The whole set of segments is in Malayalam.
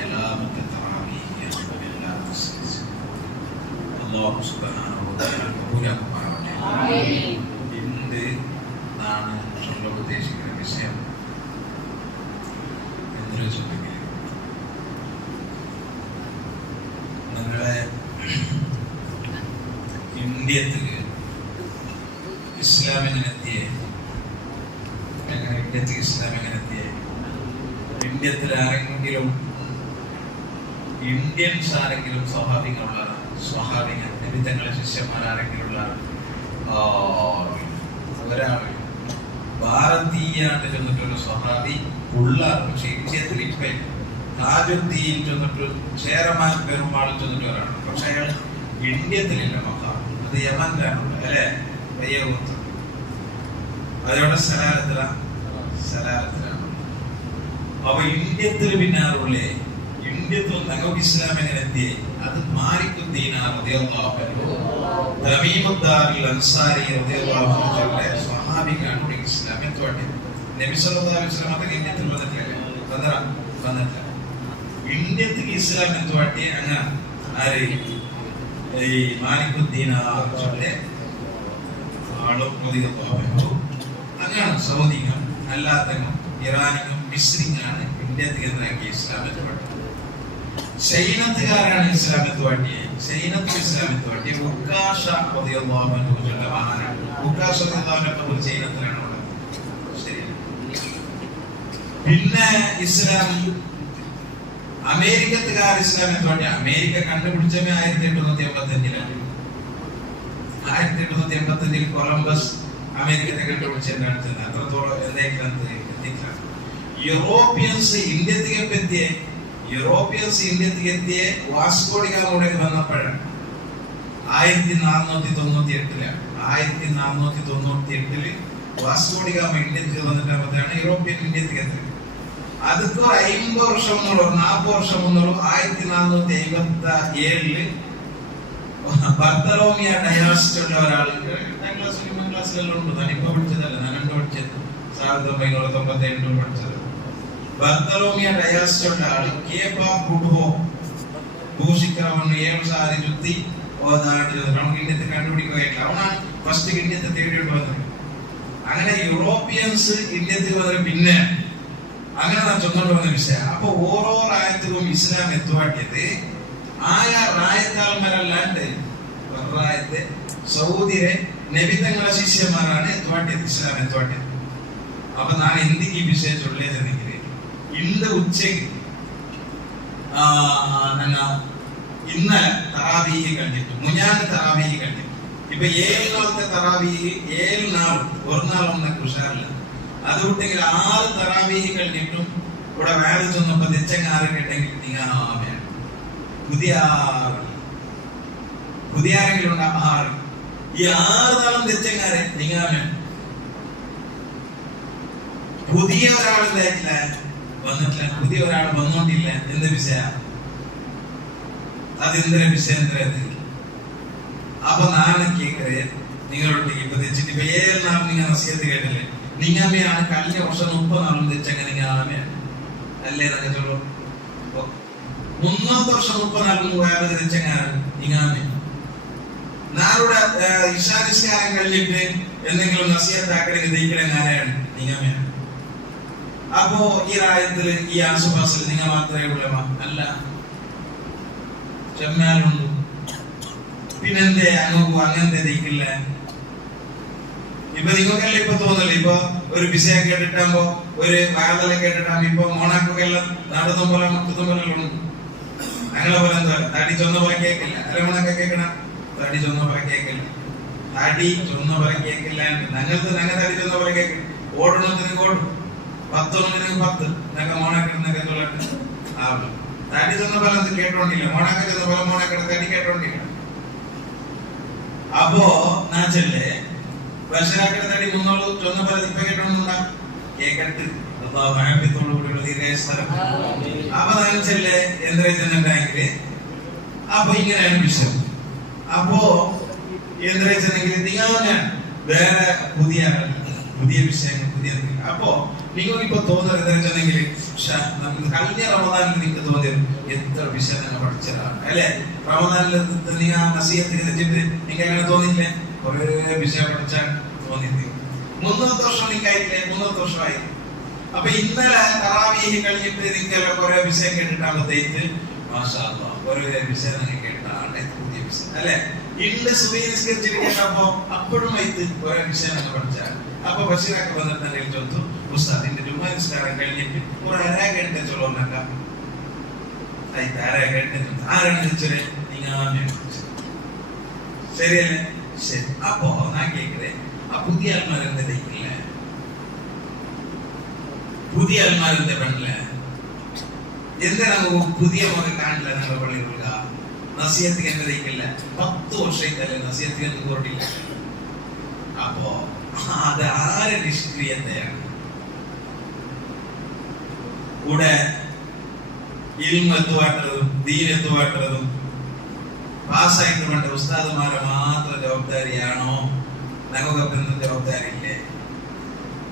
ഏഴാമത്തെ തറാവീഹ് എല്ലാം അല്ലാഹു സുബ്ഹാനഹു വ തആല കബൂലാക്കുമാറാവട്ടെ. ഇന്ന് നാണ് നമ്മൾ ഉദ്ദേശിക്കുന്ന വിഷയം എന്തെന്ന് വെച്ചിട്ടുണ്ടെങ്കിൽ നിങ്ങളെ ഇന്ത്യത്തിൽ ഇസ്ലാം എങ്ങനെ എത്തിയേ? ഇന്ത്യത്തിൽ ഇസ്ലാം എങ്ങനെ എത്തിയേ? ഇന്ത്യത്തിൽ ആരെങ്കിലും ഇന്ത്യൻസ് ആരെങ്കിലും സ്വാഭാവിക നിമിത്തങ്ങളെ ശിഷ്യന്മാർ ആരെങ്കിലും ഉള്ള ഒരാൾ ഭാരതീയാണ്ട് ചെന്നിട്ടൊരു സ്വഹാബി ഉള്ള പക്ഷെ ഇന്ത്യത്തിൽ ഇപ്പൊ താജുദ്ദീൻ ചെന്നിട്ട് ചേരമാൻ പെരുമാൾ ചെന്നിട്ട് ഒരാളാണ്. പക്ഷെ അയാൾ ഇന്ത്യത്തിലില്ല. അത് യമനിലാണ് അല്ലെ? വയ്യകുത്ത് അതോടെ സലാലത്തിലാണ്. അപ്പൊ ഇന്ത്യത്തിൽ പിന്നാറുള്ളേ ഇന്ത്യത്തിൽ ഞങ്ങൾക്ക് ഇസ്ലാം എങ്ങനെ എത്തിയേ? അത് മാലിക് ദീനാർ റളിയല്ലാഹു അൻഹു തമീമുദ്ദാരിൽ അൻസാരി റളിയല്ലാഹു അൻഹുവിന്റെ സ്വഹാബിയാണ് ഇസ്ലാം എത്തുവാട്ടി. നബി സല്ലല്ലാഹു അലൈഹി വസല്ലം അത് ഇന്ത്യത്തിൽ വന്നിട്ടില്ല. ഇന്ത്യത്തിൽ ഇസ്ലാം എത്തുവാട്ടി അങ്ങനെ ആര് ഈ മാലിക് ദീനാർ ആളും റളിയല്ലാഹു അൻഹു അങ്ങനെയാണ്. സൗദികൾ അല്ലാത്തങ്ങും ഇറാനിക്കും മിസ്രിങ്ങാണ് ഇന്ത്യത്തിൽ എന്താക്കി ഇസ്ലാം എത്തുവാട്ടി. ചൈനത്തുകാരാണ് ഇസ്ലാം എത്തുവാട്ടിയെ. ഉക്കാഷ റളിയല്ലാഹു അൻഹു മഹാനാണ്. ഉക്കാഷ റളിയല്ലാഹു അൻഹു ചൈനത്തിലാണ് ഉള്ളത്. ശരി. പിന്നെ ഇസ്ലാം അമേരിക്കത്തുകാർ ഇസ്ലാം എത്തുവാട്ടി. അമേരിക്ക കണ്ടുപിടിച്ചത് 1885 1885 കൊളംബസ് അമേരിക്കത്തെ കണ്ടുപിടിച്ചതിനാണ്. അത്രത്തോളം എന്തെങ്കിലും യൂറോപ്യൻസ് ഇന്ത്യത്തിലേക്ക് എത്തിയ വാസ്കോഡിഗാമയുടെ വന്നപ്പോഴാണ് 1498 വാസ്കോഡിഗാമ ഇന്ത്യത്തിൽ വന്നിട്ടാണ് യൂറോപ്യൻ ഇന്ത്യത്തിലേക്ക് എത്തിയത്. അതൊക്കെ 50 വർഷം 40 വർഷം 1457 ബർത്തലോമിയ ഡയാസ്റ്റ് ഉള്ള ഒരാൾ ക്ലാസ്സിലെല്ലാം ഉണ്ട്. ഞാനിപ്പോ പഠിച്ചതല്ല, ഞാൻ പഠിച്ചത് 1997 പഠിച്ചത്. ബർത്തലോമിയ ഡയാസ്റ്റ് ഉള്ള ആള് കേപ്പാ ബുഡ്ഹോ ഭൂഷിക്കറവണ്ണ് 7 സാരി ചുറ്റി നമുക്ക് ഇന്ത്യത്തെ കണ്ടുപിടിക്കുകയില്ല. അവനാണ് ഫസ്റ്റ് ഇന്ത്യത്തെ തേടിയിട്ട് വന്നത്. അങ്ങനെ യൂറോപ്യൻസ് ഇന്ത്യത്തിൽ വന്നത് പിന്നെ അങ്ങനെ നാം ചൊന്നോണ്ട് വന്ന വിഷയം. അപ്പൊ ഓരോ റായത്തിലും ഇസ്ലാം എത്തുവാട്ടിയത് ആയ റായത്താൽമാരല്ലാണ്ട് റായത്തെ സൗദിയിലെ നബിതങ്ങളെ ശിഷ്യന്മാരാണ് എത്തുവാട്ടിയത്, ഇസ്ലാം എത്തുവാട്ടിയത്. അപ്പൊ ഞാൻ എന്തിക്ക് ഈ വിഷയം ചൊല്ലിയതെങ്കിൽ ഇന്ന് ഉച്ചയ്ക്ക് ഇന്നലെ തറാവീഹ് കഴിഞ്ഞിട്ട് മുഞ്ഞാന്റെ തറാവീഹ് കഴിഞ്ഞിട്ട് ഇപ്പൊ 7 നാളത്തെ തറാവീഹ് 7 നാൾ ഒരു നാളൊന്നും ഉഷാറില്ല. അതുകൊണ്ടെങ്കിൽ 6 തറാവീഹ് കഴിഞ്ഞിട്ടും ഇവിടെ വേറെ ചെന്നപ്പോ തെച്ചങ്ങാരൊക്കെ ഉണ്ടെങ്കിൽ നിങ്ങൾ പുതിയ ആരെങ്കിലും ഉണ്ട്? 6 ഈ 6 നാളും തെച്ചങ്ങാരെ നിങ്ങൾ പുതിയ ഒരാൾ വന്നിട്ടില്ല. പുതിയ ഒരാൾ വന്നോണ്ടില്ല. എന്ത് വിഷയ? അതെന്തൊരു വിഷയം? അപ്പൊ നാളെ കേക്കറേ നിങ്ങളോട് ഇപ്പൊ തെച്ചിട്ട് ഇപ്പൊ 7 നാൾ നിങ്ങൾ നസീഹത്ത് കേട്ടില്ലേ? നിങ്ങാമയാണ് കഴിഞ്ഞ വർഷം 30 നാളും തെച്ചങ്ങ നിങ്ങാമയാണ് അല്ലേ? ചൊല്ലോ 300 വർഷം 30 നാളും വേറെ തെച്ചങ്ങാണ് നിങ്ങാമ. നാളുടെ ഇഷാനിസ്കാരം കഴിഞ്ഞിട്ട് എന്തെങ്കിലും നസീഹത്ത് ആക്കണമെങ്കിൽ ദഹിക്കണെങ്ങാനാണ് നിങ്ങാമയാണ്. അപ്പോ ഈ റായത്തില് ഈ ആസുപാസിൽ നിങ്ങൾ മാത്രമേ ഉള്ളമ അല്ല, ചെമ്മാലുണ്ട്. പിന്നെന്തേ അങ്ങനത്തെ ദഹിക്കില്ല? ഇപ്പൊ നിങ്ങൾക്കെല്ലാം ഇപ്പൊ തോന്നല്ലേ? ഇപ്പൊ ഒരു വിഷയം കേട്ടിട്ടാകുമ്പോ ഒരു വാർത്തല കേട്ടിട്ടാകുമ്പോ ഇപ്പൊ മോണാക്കൊക്കെല്ലാം നടത്തും പോലെ മൊത്തത്തും പോലെ ഉണ്ട്. ഞങ്ങളെ പോലെ എന്താ തടി ചൊന്ന പോലെ കേൾക്കില്ല. അരമണൊക്കെ കേൾക്കണം. തടി ചൊന്ന പോലെ കേൾക്കില്ല. ഞങ്ങൾക്ക് തടി ചൊന്ന പോലെ കേൾക്കില്ല. ഓടണത്തിന് ഓടും, 10 ഞങ്ങൾ മോണക്കെടുന്നൊക്കെ തൊള്ളട്ട് തടി ചെന്ന പോലെ കേട്ടോണ്ടില്ല. മോണക്കെ ചെന്ന പോലെ മോണക്കെട തടി കേട്ടോണ്ടില്ല. അപ്പോ നാച്ചല്ലേ വർഷാക്കട തടി 300 ചൊന്ന പോലെ ഇപ്പൊ കേട്ടോണ്ടാ കേക്കട്ട് അപ്പൊ നാച്ചല്ലേ എന്താ വെച്ചിട്ടുണ്ടെങ്കില് അപ്പൊ ഇങ്ങനെയാണ് വിഷയം. അപ്പോ എന്താ വെച്ചിട്ടുണ്ടെങ്കിൽ നിങ്ങൾ വേറെ പുതിയ വിഷയങ്ങൾ പുതിയ. അപ്പോ നിങ്ങൾക്ക് ഇപ്പൊ തോന്നരുത് വെച്ചെങ്കിൽ കഴിഞ്ഞ റമദാനിൽ നിങ്ങൾക്ക് തോന്നിയത് എത്ര വിഷയം പഠിച്ചതാണ് അല്ലെ? റമദാനിൽ നിങ്ങൾ ആ നസീഹത്തിന് തെറ്റിട്ട് നിങ്ങൾക്ക് അങ്ങനെ തോന്നിയില്ലേ? കുറെ വിഷയം പഠിച്ചാൽ തോന്നിയിട്ട് 300 വർഷം നിങ്ങൾക്കായില്ലേ? 300 വർഷമായി. അപ്പൊ ഇന്നലെ തറാവീഹ് കഴിഞ്ഞിട്ട് നിങ്ങൾ കുറെ വിഷയം കേട്ടിട്ടാകുമ്പോഴത്തേക്ക് മാഷാ അല്ലാഹ് കുറെ വിഷയം നിങ്ങൾ കേട്ടാണ് പുതിയ വിഷയം അല്ലെ? ഇന്ന് സുബഹി നിസ്കരിച്ചിട്ട് കേട്ടപ്പോ അപ്പോഴും വൈത്ത് കുറെ വിഷയം നിങ്ങൾ പഠിച്ചാൽ. അപ്പൊ ബഷീറൊക്കെ വന്നിട്ട് എന്തെങ്കിലും ചോദിച്ചു, ഉസ്താദിന്റെ ജുമാ നിസ്കാരം കഴിഞ്ഞിട്ട് ഒരു അരഗണ്ട ചൊല്ലുന്നൊക്കെ ആരംഭിച്ചത് നിങ്ങൾ ശരിയല്ലേ? ശരി. അപ്പോ ഞാൻ കേൾക്കേ, ആ പുതിയ അൽമാരന്റെ തയ്ക്കില്ല, പുതിയ അൽമാരന്റെ പെണ്ണില്ല, എന്തിനാ പുതിയ മകൻ കാണില്ല? നിങ്ങളുടെ പള്ളികളുക നസീഹത്തിന് എന്നെ തയ്ക്കില്ല. 10 വർഷത്തേക്കല്ലേ നസീഹത്തിന് എന്ന് കോട്ടില്ല. അപ്പോ അത് ആരെ നിഷ്ക്രിയതയാണ്? കൂടെ ഇൽമെത്തുവാട്ടതും ദീനെത്തുവാട്ടതും പാസ്സായിട്ട് വേണ്ട ഉസ്താദുമാരെ മാത്രം ജവാബ്ദാരിയാണോ? നമുക്കൊന്നും ജവാബ്ദാരിയില്ലേ?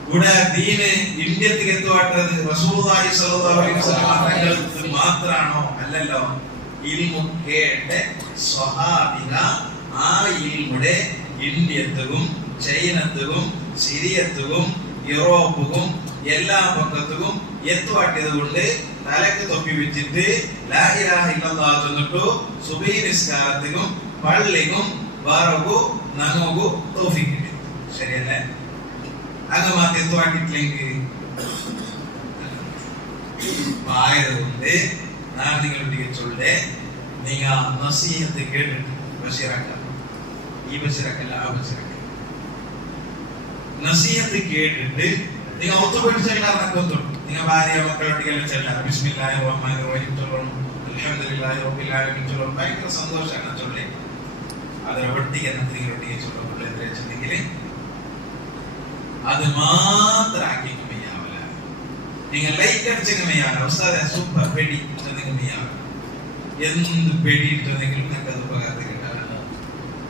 കൂടെ ദീന് ഇന്ത്യക്ക് എത്തുവാട്ടത് റസൂലുള്ളാഹി സ്വല്ലല്ലാഹു അലൈഹി വസല്ലം തങ്ങൾക്ക് മാത്രാണോ? അല്ലല്ലോ. ഇൽമു കേട്ട സ്വഹാബിക ആ ഇൽമുടെ ഇന്ത്യത്തും ചൈനത്തും സിറിയത്തും യൂറോപ്പും എല്ലാ പക്കത്തും എത്തുവാട്ടിയത് കൊണ്ട് തലക്ക് തൊപ്പി വെച്ചിട്ട് ലാ ഇലാഹ ഇല്ലല്ലാഹ് ചൊല്ലിട്ടു സുബഹി നിസ്കാരത്തിനും പള്ളിക്കും വറകു നനോകു തൗഫീഖ് കിട്ടി. ശരിയല്ലേ? അങ്ങ് മാത്രം എത്തുവാട്ടിട്ടില്ലെങ്കിൽ ആയതുകൊണ്ട് ഞാൻ നിങ്ങളുടെ ചൊല്ലേ, നിങ്ങൾ നസീഹത്ത് കേട്ടിട്ട് ബഷീറാക്ക, ഈ ബഷീറാക്കല്ല ആ ബഷീറാക്ക, നസീഹത്ത് കേട്ടിട്ട് നിങ്ങൾ ഒത്തുപിടിച്ചെല്ലാവർക്കും നിങ്ങൾ ഭാര്യ മക്കളൊട്ടിക്കെല്ലാം ചെല്ലാം ബിസ്മില്ലാഹിർ റഹ്മാനിർ റഹീം ചൊല്ലണം, അൽഹംദുലില്ലാഹി റബ്ബിൽ ആലമീൻ ചൊല്ലണം. ഭയങ്കര സന്തോഷമാണ് ചൊല്ലി. അത് ഒട്ടിക്ക് നിങ്ങളൊട്ടിക്ക് ചൊല്ലുമ്പോൾ എന്താ വെച്ചിട്ടുണ്ടെങ്കിൽ അത് മാത്രമാക്കി മെയ്യാവില്ല. നിങ്ങൾ ലൈക്ക് അടിച്ചെങ്കിൽ മെയ്യാവില്ല. ഉസ്താദെ സൂപ്പർ പെടി ഇട്ടെങ്കിൽ മെയ്യാവില്ല. എന്ത് പെടി ഇട്ടെന്നെങ്കിലും നിങ്ങൾക്ക് അത് ഉപകാരത്തിൽ കിട്ടാറുണ്ട്.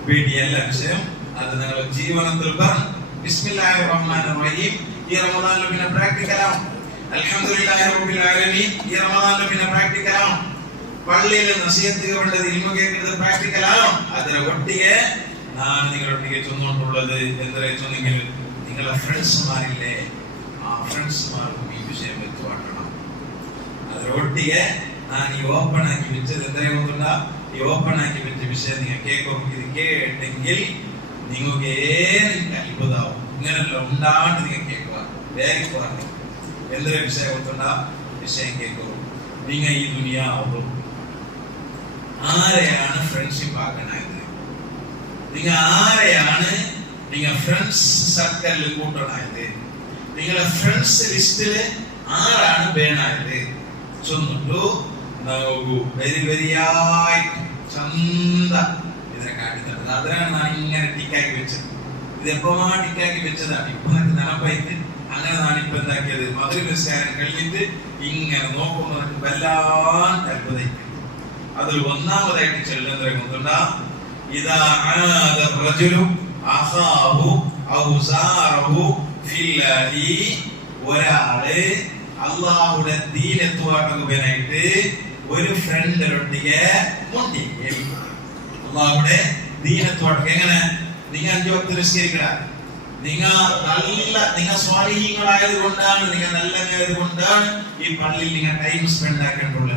പെടിയല്ല വിഷയം, അത് നിങ്ങളുടെ ജീവനത്തിൽ പറഞ്ഞു ബിസ്മില്ലാഹിർ റഹ്മാനിർ റഹീം ഈ റമദാനിൽ പിന്നെ പ്രാക്ടിക്കലാണ്. അൽഹംദുലില്ലാഹി റബ്ബിൽ ആലമീൻ ഈ റമദാനിൽ പിന്നെ പ്രാക്ടിക്കലാണ്. പള്ളിയിൽ നസീഹത്ത് വേണ്ടത് ഇൽമു കേൾക്കുന്നത് പ്രാക്ടിക്കലാണ്. അതിനെ ഒട്ടിಗೆ ഞാൻ നിങ്ങളൊട്ടിಗೆ ചൊന്നുകൊണ്ടുള്ളത് എന്താ വെച്ചെങ്കിൽ നിങ്ങളുടെ ഫ്രണ്ട്സ്മാരില്ലേ, ആ ഫ്രണ്ട്സ്മാർക്കും ഈ വിഷയം എത്തുവാട്ടണം. അതിനൊട്ടിಗೆ ഞാൻ ഈ ഓപ്പൺ ആക്കി വെച്ചത് എന്താ കൊണ്ടുള്ള ഈ ഓപ്പൺ ആക്കി വെച്ച വിഷയം നിങ്ങൾ കേൾക്കും. ഇത് കേട്ടെങ്കിൽ നിങ്ങൾക്ക് ഏതെങ്കിലും അത്ഭുതമാവും. ഇങ്ങനെയല്ല ഉണ്ടാണ്ട് നിങ്ങൾ കേൾക്കുക, വേഗം പറഞ്ഞു എന്തൊരു വിഷയം കൊണ്ടുള്ള വിഷയം കേൾക്കൂ. നിങ്ങൾ ഈ ദുനിയാവും ആരെയാണ് ഫ്രണ്ട്ഷിപ്പ് ആക്കണത്? നിങ്ങൾ ആരെയാണ് നിങ്ങൾ ഫ്രണ്ട്സ് സർക്കിളിൽ കൂട്ടണത്? നിങ്ങളെ ഫ്രണ്ട്സ് ലിസ്റ്റില് ആരാണ് വേണത്? ചൊന്നിട്ടു നോക്കൂ, വെരി വെരിയായി ചന്ത ഇതിനെ കാട്ടിത്തരുന്നത്. അതിനാണ് ഞാൻ ഇങ്ങനെ ടിക്കാക്കി വെച്ചത്. ഇത് എപ്പോഴാ ടിക്കാക്കി വെച്ചതാണ്. ഇപ്പൊ എനിക്ക് നടപ്പായിട്ട് അങ്ങനെ നാണിപ്പോ എന്താക്കിയത്, മധുര നിസ്കാരം കഴിഞ്ഞിട്ട് ഇങ്ങനെ നോക്കുമ്പോൾ വല്ലാണ്ട് അത്ഭുതം. അതിൽ ഒന്നാമതായിട്ട് ചെല്ലുന്നവരെ കൊണ്ടുണ്ടാ ഇതാ ആദ റജുലു അഖാഹു ഔ സാറഹു ഫില്ലാഹി, ഒരാള് അല്ലാഹുവിന്റെ ദീനത്തുവാട്ടകുബനായിട്ട് ഒരു ഫ്രണ്ടിനൊട്ടിಗೆ മുണ്ടി അല്ലാഹുവിന്റെ ദീനത്തുവാട്ടം. എങ്ങനെ നിങ്ങൾ 5 വക്ത് നിസ്കരിക്കണ, നിങ്ങൾ സ്വാലിഹീങ്ങളായത് കൊണ്ടാണ്, നിങ്ങൾ നല്ലതായത് കൊണ്ടാണ് ഈ പള്ളിയിൽ നിങ്ങൾ ടൈം സ്പെൻഡ് ആക്കേണ്ടുള്ളത്.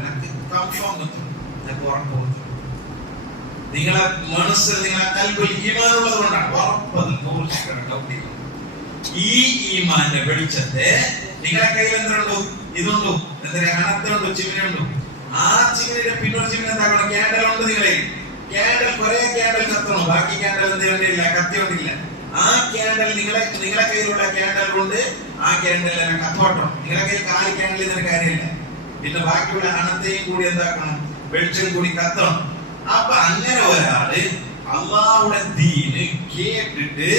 നിങ്ങളെ മനസ്സിൽ നിങ്ങളെ കൽബിൽ ഈമാൻ ഉള്ളത് കൊണ്ടാണ്. ഉറപ്പത് 100% ഡൗട്ട്. ഈ ഈമാന്റെ വെളിച്ചത്തെ നിങ്ങളെ കയ്യിൽ എന്തുണ്ടോ? ഇതുണ്ടോ? എന്താ കണത്തുണ്ടോ? ചിമിനുണ്ടോ? ആ ചിമിനിന്റെ പിന്നൊരു ചിമിന് എന്താക്കണം? ക്യാൻഡൽ ഉണ്ട്. നിങ്ങളെ ക്യാൻഡൽ കുറെ ക്യാൻഡൽ കത്തണം. ബാക്കി ക്യാൻഡൽ എന്ത് വേണ്ടിയില്ല, കത്തി കൊണ്ടില്ല. ആ ക്യാൻഡൽ നിങ്ങളെ കയ്യിലുള്ള ക്യാൻഡൽ കൊണ്ട് ആ ക്യാൻഡൽ കത്തോട്ടം. നിങ്ങളെ കയ്യിൽ 4 ക്യാൻഡൽ ഇതിന് കാര്യമില്ല. പിന്നെ ബാക്കിയുള്ള അണത്തെയും കൂടി എന്താക്കണം? വെളിച്ചം കൂടി കത്തണം. അപ്പൊ അങ്ങനെ ഒരാള് അള്ളാഹുടെ ദീന് കേട്ടിട്ട്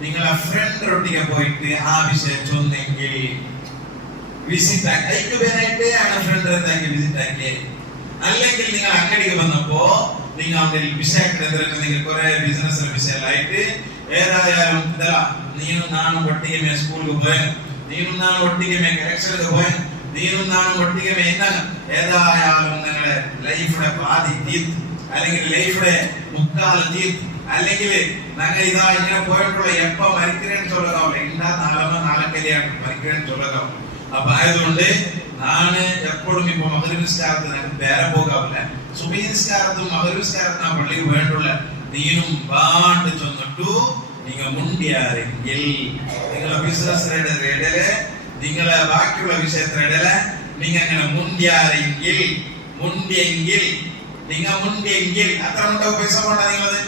നിങ്ങളെ ഫ്രണ്ടിനൊട്ടിಗೆ പോയിട്ട് ആ വിഷയം ചൊന്നെങ്കിൽ വിസിറ്റ് ആക്കി പേരായിട്ട് ആണ് ഫ്രണ്ട് എന്താക്കി വിസിറ്റ് ആക്കി. അല്ലെങ്കിൽ നിങ്ങൾ അങ്ങടിക്ക് വന്നപ്പോ നിങ്ങൾ അവരിൽ വിഷയത്തിൽ നിങ്ങൾ കുറെ ബിസിനസ് വിഷയമായിട്ട് ഏതായാലും നീനും നാനും ഒട്ടിಗೆ സ്കൂളിൽ പോയാൽ നീനും നാളും ഒട്ടിಗೆ കലക്ഷനിൽ പോയ നീനും നാളും ഒട്ടിಗೆ എന്താണ് ഏതായാലും നിങ്ങളെ ലൈഫിയുടെ പാതി തീർത്ത് അല്ലെങ്കിൽ ലൈഫിയുടെ മുക്കാല് തീർത്ത് അല്ലെങ്കിൽ ഞങ്ങൾ ഇതാ ഇങ്ങനെ പോയിട്ടുള്ള എപ്പ മരിக்கிறேன்னு சொல்லலாம் ഇണ്ടാ നാളെ കല്യാണം മരിக்கிறேன்னு சொல்லலாம் അപ്പൊ ആയതുകൊണ്ട് ನಾನು എപ്പോഴും ഇപ്പൊ മഗ്‌രിബ് നിസ്കാരത്തിന് വേറെ പോകാവില്ല സുബഹി നിസ്കാരത്തും മഗ്‌രിബ് നിസ്കാരത്തും ആ പള്ളിയിൽ വേണ്ടുള്ള നീനും പാട്ട് ചൊന്നിട്ടു നിങ്ങൾ മുണ്ടിയാരെങ്കിൽ നിങ്ങളെ ബിസിനസ് ഇടയില് നിങ്ങളെ ബാക്കിയുള്ള വിഷയത്തിന്റെ ഇടയില് നിങ്ങൾ അങ്ങനെ മുണ്ടിയാരെങ്കിൽ നിങ്ങൾ അത്ര ഉണ്ടാവും പൈസ വേണ്ട നിങ്ങളത്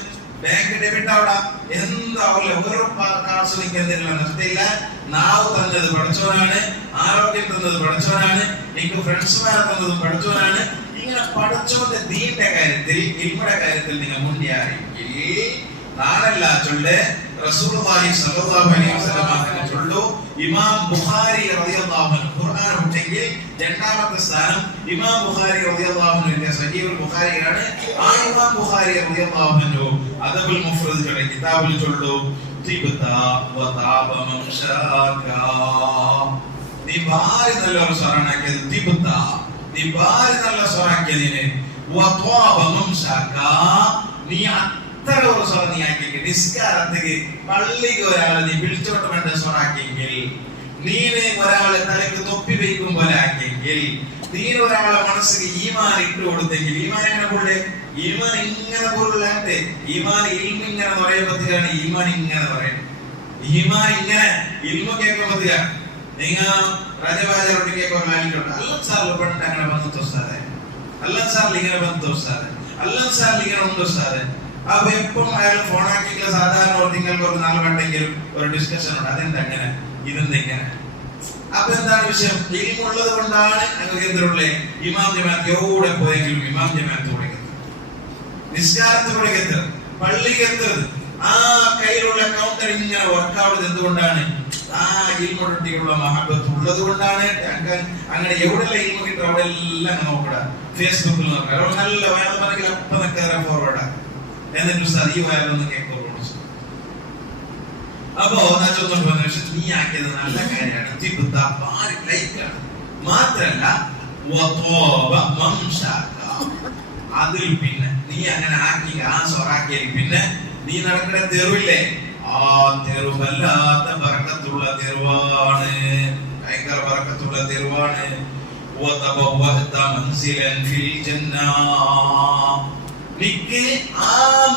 ബാങ്ക് ഡെബിറ്റ് ആവടാ എന്താവില്ല ഒരു കാശ് നിൽക്കുന്നില്ല നഷ്ടമില്ല നാവ് തന്നത് പഠിച്ചവനാണ് ആരോഗ്യം തന്നത് പഠിച്ചവനാണ് എനിക്ക് ഫ്രണ്ട്സുമാരെ തന്നതും പഠിച്ചവനാണ് ഇങ്ങനെ പഠിച്ചവന്റെ ദീന്റെ കാര്യത്തിൽ ഇൽമുടെ കാര്യത്തിൽ നിങ്ങൾ മുന്നിയാരെങ്കിൽ നാളല്ല ചൊല്ല് റസൂലുള്ളാഹി സ്വല്ലല്ലാഹു അലൈഹി വസല്ലം തങ്ങൾ ചൊല്ലു ഇമാം ബുഖാരി റളിയല്ലാഹു അൻഹു ഖുർആൻ ഉണ്ടെങ്കിൽ രണ്ടാമത്തെ സ്ഥാനം ഇമാം ബുഖാരി റളിയല്ലാഹു അൻഹുവിന്റെ സഹീഹുൽ ബുഖാരിയാണ് ആ ഇമാം ബുഖാരി റളിയല്ലാഹു അൻഹു അദബുൽ മുഫ്രദ് യുടെ കിതാബിൽ ചൊല്ലു തിബ്ത വതാബ മൻഷാക നീ ഭാരി നല്ലൊരു സ്വരാക്കിയത് തിബ്ത നീ ഭാരി നല്ല സ്വരാക്കിയതിനെ വതാബ മൻഷാക നീ അത്ര ഒരു സ്വരണിയാക്കിയെങ്കിൽ നിസ്കാരത്തിക്ക് പള്ളിക്ക് ഒരാളെ നീ വിളിച്ചോട്ട് വേണ്ട സ്വരാക്കിയെങ്കിൽ നീനെ ഒരാളെ തലക്ക് തൊപ്പി വയ്ക്കും പോലെ ആക്കിയെങ്കിൽ നീന് ഒരാളെ മനസ്സിൽ ഈമാൻ ഇട്ട് കൊടുത്തെങ്കിൽ ഈമാൻ എങ്ങനെ പോലെ ഈമാൻ ഇങ്ങനെ പോലുള്ളാണ്ട് ഈമാൻ ഇൽമ ഇങ്ങനെ പറയുമ്പോഴത്തേക്കാണ് ഈമാൻ ഇങ്ങനെ പറയുന്നത് ഈമാൻ ഇങ്ങനെ ഇൽമ കേൾക്കുമ്പോഴത്തേക്കാണ് നിങ്ങൾ രാജവാചരോട് കേൾക്കാൻ അല്ല സാർ പെണ്ണിട്ട് അങ്ങനെ വന്നു തോസാതെ അല്ല സാറിൽ ഇങ്ങനെ വന്നു തോസാതെ അല്ല സാറിൽ ഇങ്ങനെ ഉണ്ട് തോസാതെ അപ്പൊ എപ്പം അയാൾ ഫോണാക്കിയുള്ള സാധാരണ നിങ്ങൾക്ക് ഒരു 4 വട്ടെങ്കിലും ഒരു ഡിസ്കഷൻ ഉണ്ട് അതെന്തങ്ങനെ ഇതെന്തെങ്ങനെ അപ്പൊ എന്താണ് വിഷയം ഇൽമുള്ളത് കൊണ്ടാണ് ഞങ്ങൾക്ക് എന്തിനുള്ളേ ഇമാം ജമാഅത്ത് എവിടെ പോയെങ്കിലും ഇമാം ജമാഅത്ത് കൂടെ നിസ്കാരത്തിലൂടെ എത്തുന്നത് പള്ളിക്ക് എത്തുന്നത് ആ കയ്യിലുള്ള കൗണ്ടർ ഇങ്ങനെ വർക്കൗട്ട് എന്തുകൊണ്ടാണ് ആ ഇൽമുള്ള മഹബത്ത് ഉള്ളത് കൊണ്ടാണ് അങ്ങനെ എവിടെല്ലാം ഇൽമു കിട്ടും അവിടെ എല്ലാം നോക്കടാ ഫേസ്ബുക്കിൽ നോക്കാം നല്ല വേണം പറഞ്ഞെങ്കിൽ അപ്പൊ നിൽക്കാതെ ഫോർവേഡാ എന്നിട്ട് സജീവമായൊന്ന് കേൾക്കുള്ളൂ അപ്പോ നീ ആക്കിയത് നല്ല കാര്യമാണ് ലൈക്കാണ് മാത്രല്ല അതിൽ പിന്നെ നീ അങ്ങനെ ആക്കി ആ സ്വറാക്കിയാൽ പിന്നെ നീ നടക്കുന്ന തെരുവില്ലേ ആ തെരുവല്ലാത്ത ബർക്കത്തുള്ള തെരുവാണ് ഭയങ്കര ബർക്കത്തുള്ള തെരുവാണ് നിക്ക് ആ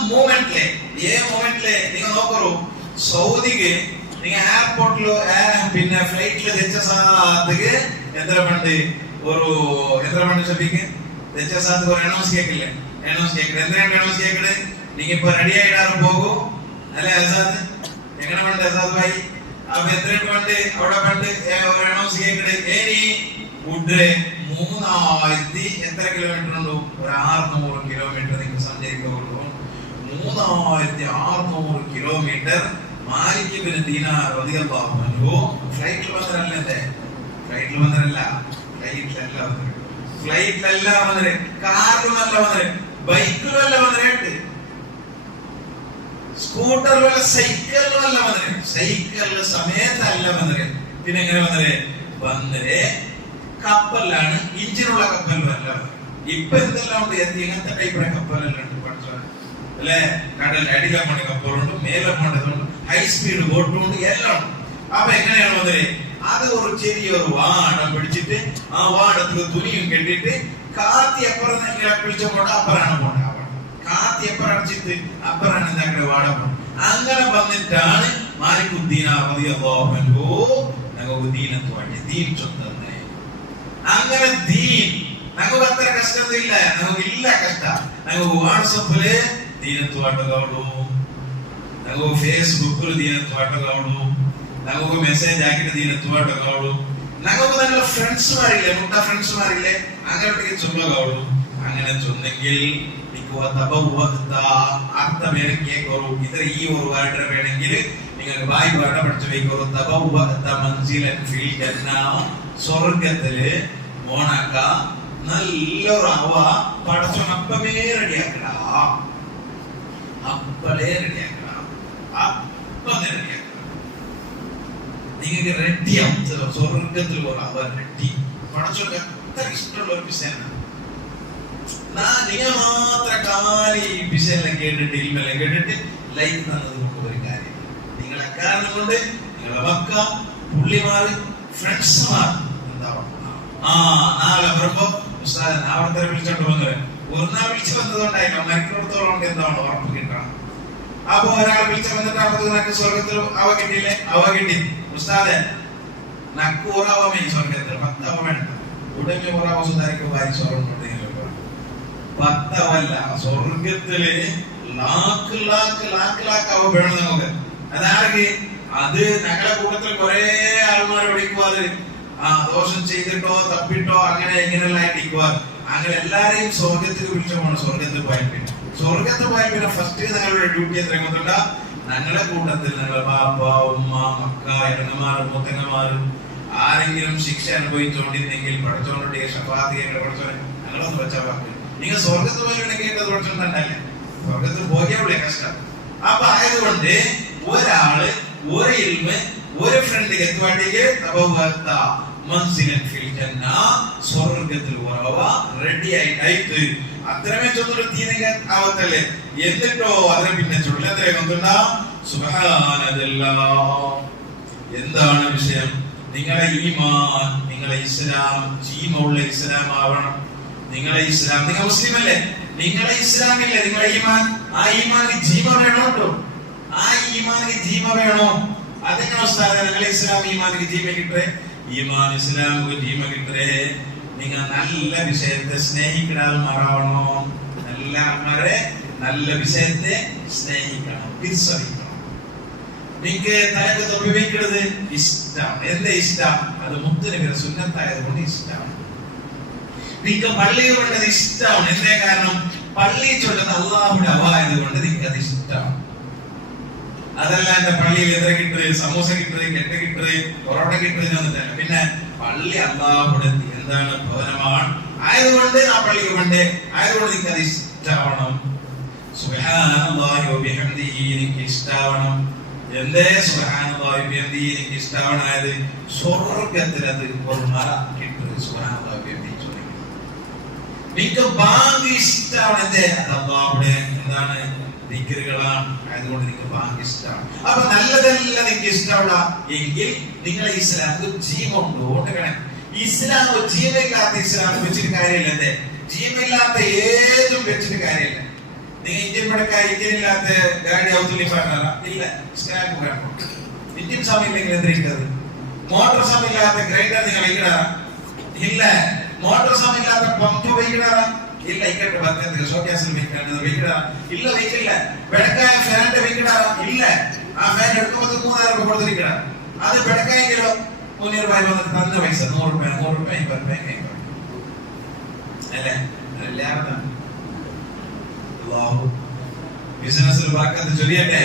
മൂമെന്റിലെ നിങ്ങൾ നോക്കൂ സൗദിക്ക് നിങ്ങൾ എയർപോർട്ടിലോ പിന്നെ ഫ്ലൈറ്റില് തെച്ച സാധക്ക് എത്ര പണ്ട് ശ്രദ്ധിക്ക് തെച്ച സാധക്ക് ഒരു അനൗൺസ് കേക്കില്ലേ എന്തിനാണ് അനൗൺസ് കേക്കട് നീங்க ഇപ്പൊ റെഡി ആയിട്ടാറ് പോകൂ അല്ലെ അസാദ് എങ്ങനെ പണ്ട് അസാദ് ഭായി അപ്പൊ എത്ര പണ്ട് അവിടെ പണ്ട് ഒരു അനൗൺസ് കേക്കട് ഏനി ഫുഡ് 3000 എത്ര കിലോമീറ്റർ ഉണ്ടോ ഒരു 600 കിലോമീറ്റർ നിങ്ങൾ സഞ്ചരിക്കുള്ളൂ 3600 കിലോമീറ്റർ മാലിക് ഇബ്നു ദീനാർ റളിയല്ലാഹു അൻഹു ഫ്ലൈറ്റിൽ വന്നതല്ലേ ഫ്ലൈറ്റിലല്ല വന്നത് കാറിലല്ല വന്നത് ബൈക്കിലല്ല വന്നത് സ്കൂട്ടറിലല്ല സൈക്കിളിലല്ല വന്നത് സൈക്കിളിൽ സമയത്തല്ല വന്നത് പിന്നെ എങ്ങനെ വന്നത് കപ്പലിലാണ് ഇഞ്ചിനുള്ള കപ്പലല്ല ഇപ്പൊ എന്തെല്ലാം ഉണ്ട് എങ്ങനത്തെ ടൈപ്പിലെ കപ്പലെല്ലാം ഉണ്ട് പഠിച്ചത് അല്ലെ കടൽ അടിയിലെ പോണ കപ്പലുണ്ട് മേലെ പോണ്ടതുണ്ട് ഹൈ സ്പീഡ് ബോട്ടുണ്ട് എല്ലാം ഉണ്ട് അപ്പൊ എങ്ങനെയാണ് വന്നത് അത് ഒരു ചെറിയൊരു വാടം പിടിച്ചിട്ട് ആ വാടത്തിൽ തുണിയും കെട്ടിട്ട് കാത്തി അപ്പുറം പിടിച്ചോണ്ട് അപ്പറാണ് പോണത് കാത്തി അപ്പുറം അടിച്ചിട്ട് അപ്പറാണ് എന്താ വാടം പോണത് അങ്ങനെ വന്നിട്ടാണ് മാലിക്കുദ്ദീൻ റളിയല്ലാഹു അൻഹു ഞങ്ങൾക്ക് ദീനത്ത് വേണ്ടി ദീൻ ചൊന്നത് അങ്ങനെ ദീൻ നമുക്ക് അത്ര കഷ്ടമില്ല നമുക്ക് ഇല്ല കഷ്ട നമുക്ക് വാട്സപ്പില് ദീനത്ത് ആട്ടുകാവൂ നമുക്ക് ഫേസ്ബുക്കിൽ ദീനത്ത് ആട്ടുകാവൂ നമുക്ക് മെസ്സേജ് ആക്കിയിട്ട് ദീനത്ത് ആട്ടുകാവൂ നമുക്ക് നല്ല ഫ്രണ്ട്സുമാരില്ലേ മുട്ട ഫ്രണ്ട്സുമാരില്ലേ അങ്ങോട്ടേക്ക് ചൊല്ലുകാവൂ അങ്ങനെ ചൊന്നെങ്കിൽ അർത്ഥം കേൾക്കൂ ഇത്ര ഈ ഒരു വാർഡ് വേണമെങ്കിൽ നിങ്ങൾക്ക് ബായ് വാർഡ പഠിച്ചു വയ്ക്കൂ സ്വർഗത്തില് ഓണാക്ക നല്ലൊരു അവ പടച്ചോൻ അപ്പമേ റെഡിയാക്കട അപ്പലേ റെഡിയാക്കട അപ്പമേ റെഡിയാക്കട നിങ്ങൾക്ക് റെഡിയാവും. സ്വർഗത്തിൽ റെഡി പടച്ചോക്ക് അത്ര ഇഷ്ടമുള്ള ഒരു പിസയാണ്. നിങ്ങൾ മാത്രം കാലി ഈ പിസയെല്ലാം കേട്ടിട്ട് ഇൽമെല്ലാം കേട്ടിട്ട് ലൈക്ക് തന്നത് കൊണ്ട് ഒരു കാര്യം. നിങ്ങളെ കാരണം കൊണ്ട് നിങ്ങളെ മക്ക പുള്ളിമാര് ഫ്രണ്ട്സ്മാർ എന്താവണം. നാളെ വരുമ്പോ ഉസ്താദ് അവിടത്തെ വിളിച്ചോണ്ട് വന്നത് ഒരു നാൾ വിളിച്ചു വന്നതുകൊണ്ടായിരിക്കും മരിക്കുന്നിടത്തോളം എന്താണ് ഉറപ്പ് കിട്ടണം. അപ്പൊ ഒരാൾ വിളിച്ചു വന്നിട്ട് അപ്പുറത്ത് സ്വർഗത്തിൽ അവ കിട്ടിയില്ലേ? അവ കിട്ടി. ഉസ്താദെ നക്ക് ഉറാവമേ സ്വർഗത്തിൽ 10 അവ വേണ്ട ഉടനെ ഉറാവ സുധാരിക്ക് വാരി സ്വർഗം കൊണ്ടെങ്കിലും 10 അവല്ല സ്വർഗത്തില് ലാക്ക് അവ വേണം നമുക്ക്. അതാണെങ്കിൽ അത് ഞങ്ങളെ കൂട്ടത്തിൽ കുറെ ആൾമാർ വിളിക്കുവാറ് ദോഷം ചെയ്തിട്ടോ തപ്പിട്ടോ അങ്ങനെ എങ്ങനെയുള്ള ഇരിക്കുവാർ. അങ്ങനെ എല്ലാരെയും സ്വർഗത്തിൽ വിളിച്ചോണം. സ്വർഗത്തിൽ പോയാൽ പിന്നെ ഫസ്റ്റ് ഞങ്ങളുടെ ഡ്യൂട്ടി എത്ര കൊണ്ടുണ്ട ഞങ്ങളുടെ കൂട്ടത്തിൽ ഞങ്ങളുടെ ബാപ്പ ഉമ്മ മക്ക ഇടങ്ങന്മാർ മൂത്തങ്ങന്മാർ ആരെങ്കിലും ശിക്ഷ അനുഭവിച്ചുകൊണ്ടിരുന്നെങ്കിൽ പഠിച്ചോണ്ടേ ഷഫാത്ത് പഠിച്ചോനെ ഞങ്ങളൊന്ന് വെച്ചാൽ വാക്ക് നിങ്ങൾ സ്വർഗത്ത് പോയി കേട്ടത് പഠിച്ചോണ്ട് തന്നെയല്ലേ സ്വർഗത്തിൽ പോകേയുള്ളേ കഷ്ടം. അപ്പൊ ആയതുകൊണ്ട് ഒരാള് ഒരു ഇൽമ ഒരു ഫ്രണ്ട് എത്തുവാണെങ്കിൽ സ്വർഗത്തിൽ റെഡി ആയിട്ട് അത്രമേ ചൊന്നൊരു തീനക ആവത്തല്ലേ. എന്നിട്ടോ അതിനെ പിന്നെ ചുള്ളത്രേ കൊണ്ടുണ്ടാ എന്താണ് വിഷയം? നിങ്ങളെ ഈമാൻ നിങ്ങളെ ഇസ്ലാം ജീമുള്ള ഇസ്ലാം ആവണം. നിങ്ങളെ ഇസ്ലാം നിങ്ങൾ മുസ്ലിം അല്ലേ? നിങ്ങളെ ഇസ്ലാമില്ലേ നിങ്ങളെ ഈമാൻ? ആ ഈമാന് ജീവ വേണോ കേട്ടോ. ആ ഈമാന് ജീവ വേണോ? അതെങ്ങനെ ഉസ്താദേ നിങ്ങളെ ഇസ്ലാം ഈമാനിക്ക് ജീവ കിട്ടേ? ഈമാൻ ഇസ്ലാമിക്ക് ജീവ കിട്ടേ നിങ്ങൾ നല്ല വിഷയത്തെ സ്നേഹിക്കാൻ മാറാവണോ? നല്ല ആൾക്കാരെ നല്ല വിഷയത്തെ സ്നേഹിക്കണം, തിരിച്ചറിയിക്കണം. നിങ്ങൾക്ക് തലക്ക് തൊപ്പി വയ്ക്കുന്നത് ഇഷ്ടമാണ്. എന്താ ഇഷ്ടം? അത് മുത്തുനബിയുടെ സുന്നത്തായത് കൊണ്ട് ഇഷ്ടമാണ്. നിങ്ങൾക്ക് പള്ളിയിൽ വേണ്ടത് ഇഷ്ടമാണ്. എന്തേ കാരണം? പള്ളിയിൽ ചൊല്ലുന്ന അള്ളാഹുവിന്റെ അവായത് കൊണ്ട് നിങ്ങൾക്ക് അത് ഇഷ്ടമാണ്. അതല്ല എന്റെ പള്ളിയിൽ എത്ര കിട്ടുന്നത്, സമൂസ കിട്ടുന്നത്, കെട്ട് കിട്ടുന്നത്, പൊറോട്ട കിട്ടുന്നതിനൊന്നും. പിന്നെ പള്ളി അള്ളാഹുടെ എന്താണ് ഭവനമാണ്. ആയതുകൊണ്ട് ആ പള്ളിക്ക് വേണ്ടേ ആയതുകൊണ്ട് നിങ്ങൾക്ക് അത് ഇഷ്ടമാവണം. സുബ്ഹാനല്ലാഹി വബിഹംദിഹി എനിക്ക് ഇഷ്ടമാവണം. എന്തേ സുബ്ഹാനല്ലാഹി വബിഹംദിഹി എനിക്ക് ഇഷ്ടമാവണത്? സ്വർഗ്ഗത്തിൽ അത് ഒരു മറ കിട്ടുന്നത് സുബ്ഹാനല്ലാഹി വബിഹംദിഹി ചോദിക്കും. നിങ്ങൾക്ക് ബാങ്ക് ഇഷ്ടമാണ്. എന്തേ? അത് അല്ലാഹുവിന്റെ എന്താണ് ദിക്റുകളാണ്. ആയതുകൊണ്ട് നിങ്ങൾക്ക് ബാങ്ക് ഇഷ്ടമാണ്. അപ്പൊ നല്ലതെല്ലാം നിങ്ങൾക്ക് ഇഷ്ടമുള്ള എങ്കിൽ നിങ്ങളെ ഇസ്ലാമിൽ ജീവമുണ്ടോ ഓട്ടക്കണം. ഇസ്ലാം ജീവമില്ലാത്ത ഇസ്ലാം വെച്ചിട്ട് കാര്യമില്ല. എന്തേ? ജീവമില്ലാത്ത ഏതും വെച്ചിട്ട് കാര്യമില്ല. നിങ്ങൾ ഇന്ത്യൻ പടക്കാർ ഇന്ത്യൻ ഇല്ലാത്ത ഗാഡി ഔത്തുലിഫാണല്ല ഇല്ല. ഇസ്ലാം ഇന്ത്യൻ സമയമില്ലെങ്കിൽ എന്തിരിക്കുന്നത്? മോട്ടോർ സമയമില്ലാത്ത ഗ്രൈൻഡർ നിങ്ങൾ വയ്ക്കിടാറ ഇല്ല. മോട്ടോർ സമയമില്ലാത്ത പമ്പ് വയ്ക്കിടാറ ഇല്ല. ഇക്കട്ടെ പത്തനത്തിൽ ഷോഗ്യാസിൽ വയ്ക്കേണ്ടത് വയ്ക്കിടാറ ഇല്ല. വയ്ക്കില്ല. വെടക്കായ ഫാനിന്റെ വയ്ക്കിടാറ ഇല്ല. ആ ഫാൻ എടുക്കുമ്പോൾ 3000 രൂപ കൊടുത്തിരിക്കണം. അത് വെടക്കായെങ്കിലോ 300 രൂപ വന്നിട്ട് തന്ന പൈസ 100 രൂപ 50 രൂപ അല്ലേ? ബിസിനസ്സിൽ ബർക്കത്ത് ചൊരിയട്ടെ.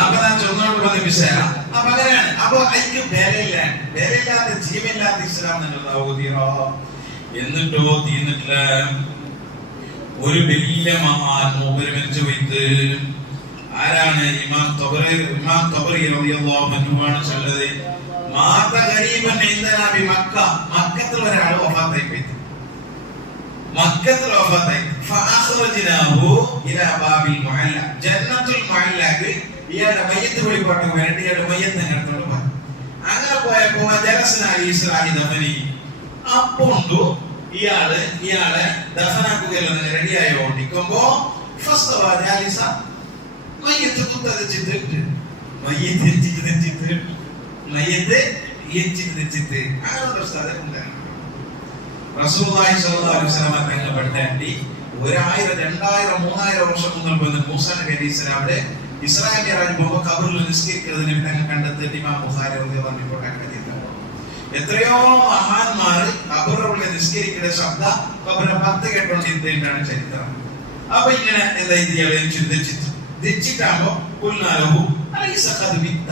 അപ്പൊ ഞാൻ ചൊന്നോണ്ട് വന്ന വിഷയം അപ്പൊ അങ്ങനെയാണ്. അപ്പൊ അതിക്ക് വിലയില്ലാത്ത ജീവനില്ലാത്ത ഇസ്ലാം എന്നിട്ടോ തീർന്നിട്ടില്ല. ഒരു വലിയ മഹാൻ മൂപ്പര് മരിച്ചു പോയിട്ട് ആരാണ്? ഇമാം തബറി റളിയല്ലാഹു അൻഹു ആണ് ചൊല്ലത്. മാത ഗരീബൻ ഇൻദനാ ബി മക്ക. മക്കത്തിൽ ഒരാൾ വഫാത്തായി പോയി. മക്കത്തിൽ വഫാത്തായി. ഫഅഖ്റജ്നാഹു ഇലാ ബാബിൽ മുഅല്ല. ജന്നത്തുൽ മുഅല്ലക്ക് ഇയാളുടെ മയ്യത്ത് വെളിപ്പാട്ട് വേണ്ടി ഇയാളുടെ മയ്യത്ത് എടുത്തോണ്ട് പോയി. അങ്ങനെ പോയപ്പോ ജലസ്നാ ഇസ്രാഹി ദഫനി. അപ്പോണ്ടു ഇയാളെ ദഫനാക്കുകയെല്ലാം റെഡി ആയോണ്ടിരിക്കുമ്പോ ഫസ്തവ ജാലിസ മയ്യത്ത് കുത്തരിച്ചിട്ട് മയ്യത്ത് ഇച്ചിട്ട് അങ്ങനെ ഉസ്താദ് റസൂലുള്ളാഹി സ്വല്ലല്ലാഹു അലൈഹി വസല്ലം തങ്ങൾ പഠിത്തേണ്ടി 1000 2000 3000 വർഷം മുമ്പ് മൂസാ നബി അലൈഹി സ്വലാമിന്റെ ഇസ്രാ മിഅ്റാജ് പോകുമ്പോൾ ഖബറിൽ നിസ്കരിക്കുന്നതിനെ തങ്ങൾ കണ്ടെത്തി ഇമാം ബുഖാരി റളിയല്ലാഹു അൻഹു റിപ്പോർട്ട് ചെയ്തിട്ടുണ്ട്. എത്രയോ മഹാന്മാർ ഖബറിൽ നിസ്കരിക്കുന്ന ശബ്ദം ഖബറിലെ 10 കേട്ടോണ്ടിരുന്നതാണ് ചരിത്രം. അപ്പൊ ഇങ്ങനെ എന്താ ഇതിയാളെ ചിന്തിച്ചിട്ടാകുമ്പോ കുൽനാലഹു അലൈസ ഖദ് ബിത്ത.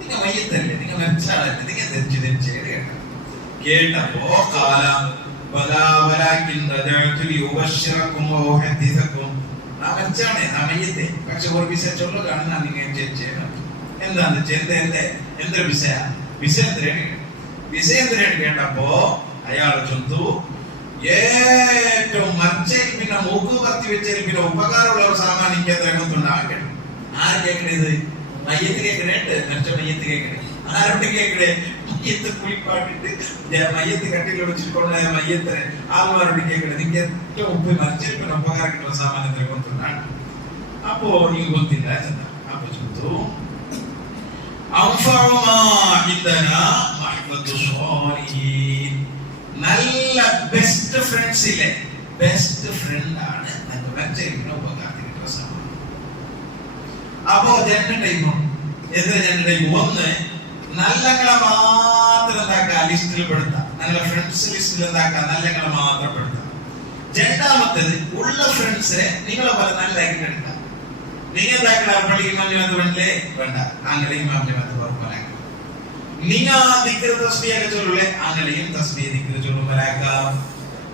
നിങ്ങൾ മയ്യത്തല്ലേ, നിങ്ങൾ മരിച്ചാളല്ലേ, നിങ്ങൾ ധരിച്ച് കേട്ടപ്പോ കാലം പക്ഷെ ഒരു വിസ ചൊല്ലുകയാണ്. എന്താണ് എന്തൊരു വിസ? വിജയേന്ദ്രൻ കേട്ടപ്പോ അയാൾ ചൊന്തു ഏറ്റവും മർച്ചേൽപ്പിന മൂക്ക് കത്തി വെച്ചേൽപ്പിന ഉപകാരമുള്ള ഒരു സാമാനിക്ക് രംഗത്തുണ്ടാകട്ടെ. ആര് കേൾക്കണത്? മയ്യത്ത് കേൾക്കണേട്ട് മറ്റേ മയ്യത്ത് കേൾക്കണേ. ആരോട് കേൾക്കണേ? മയ്യത്ത് കുളിപ്പാട്ടിട്ട് മയ്യത്ത് കട്ടിൽ വെച്ചിട്ടുള്ള മയ്യത്ത് ആൾമാരോട് കേൾക്കണേ. നിങ്ങൾക്ക് ഏറ്റവും മർച്ചേൽപ്പിന ഉപകാരം കിട്ടുന്ന സാമാന്യത്തെ രംഗത്തുണ്ടാണ്. അപ്പോ എനിക്ക് ಗೊತ್ತಿಲ್ಲ ചെന്ന. അപ്പൊ ചൊന്തു നല്ല ബെസ്റ്റ് ഫ്രണ്ട്സിലെ ബെസ്റ്റ് ഫ്രണ്ട് ആണ് ഉപകാരത്തിന് കിട്ടുന്ന സാധനം. അപ്പോ രണ്ട് ടൈമുണ്ട്. രണ്ട് ടൈം. ഒന്ന്, നല്ലങ്ങളെ മാത്രം എന്താക്കുക ലിസ്റ്റിൽ പെടുത്താം. നല്ല ഫ്രണ്ട്സ് ലിസ്റ്റിൽ എന്താക്കുക നല്ലങ്ങളെ മാത്രം പെടുത്താം. രണ്ടാമത്തേത്, ഉള്ള ഫ്രണ്ട്സിനെ നിങ്ങളെ പോലെ നല്ലതാക്കി എടുക്കാം. നിങ്ങൾ എന്താക്കണം? പള്ളിക്ക് ഇമാമിനകത്ത് വേണ്ടേ? വേണ്ട. ആങ്ങളെയും ഇമാമിനകത്ത് പോലെ നിങ്ങൾ ദിക്ർ തസ്ബീഹ് ചൊല്ലുള്ളേ, ആങ്ങളെയും തസ്ബീഹ് ദിക്ർ ചൊല്ലുമ്പോഴാക്കാം.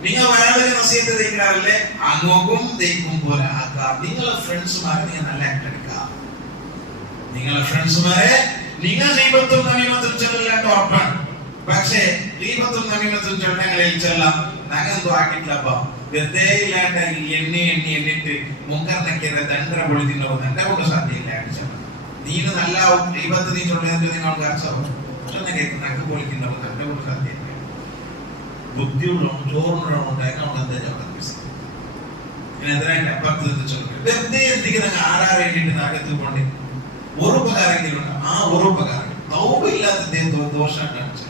നിങ്ങൾ വേറെ നസീഹത്ത് ദിക്റാവില്ലേ, അങ്ങോട്ടും ദൈവം പോലെ ആക്കാം. നിങ്ങളെ ഫ്രണ്ട്സുമാരെ നിങ്ങൾ നല്ല എടുക്കാം. നിങ്ങളെ ഫ്രണ്ട്സുമാരെ നിങ്ങൾ ദൈവത്തും നമീമത്തും ചൊല്ലാണ്ട് ഉറപ്പാണ്. പക്ഷേ ദൈവത്തും നമീമത്തും ചൊല്ലങ്ങളിൽ ചൊല്ലാം നഗന്തോ ആക്കിയിട്ടില്ലപ്പോ വെറുതെ ഇല്ലാണ്ട് എണ്ണിട്ട് മുങ്കറിനൊക്കെ ദണ്ടര പൊളിക്കുന്നവർ എന്റെ കൊണ്ട് സാധ്യയില്ല. നീന് നല്ല ദൈവത്തെ നീ ചൊല്ലുന്നത് നിങ്ങൾ കാഴ്ചാവും. നക്ക് പൊളിക്കുന്നവർ എന്റെ കൊണ്ട് സാധ്യയില്ല. ബുദ്ധിയുള്ള ചോറിനോടുണ്ടായിട്ട് അപ്പുറത്ത് ചൊല്ലുക. വെറുതെ എന്തെങ്കിലും ആരാ വേണ്ടിയിട്ട് നഗത്ത് കൊണ്ട് ഒരു ഉപകാരമെങ്കിലും ഉണ്ട്. ആ ഒരു ഉപകാരം ഇല്ലാത്ത ദോഷം കാണിച്ചു.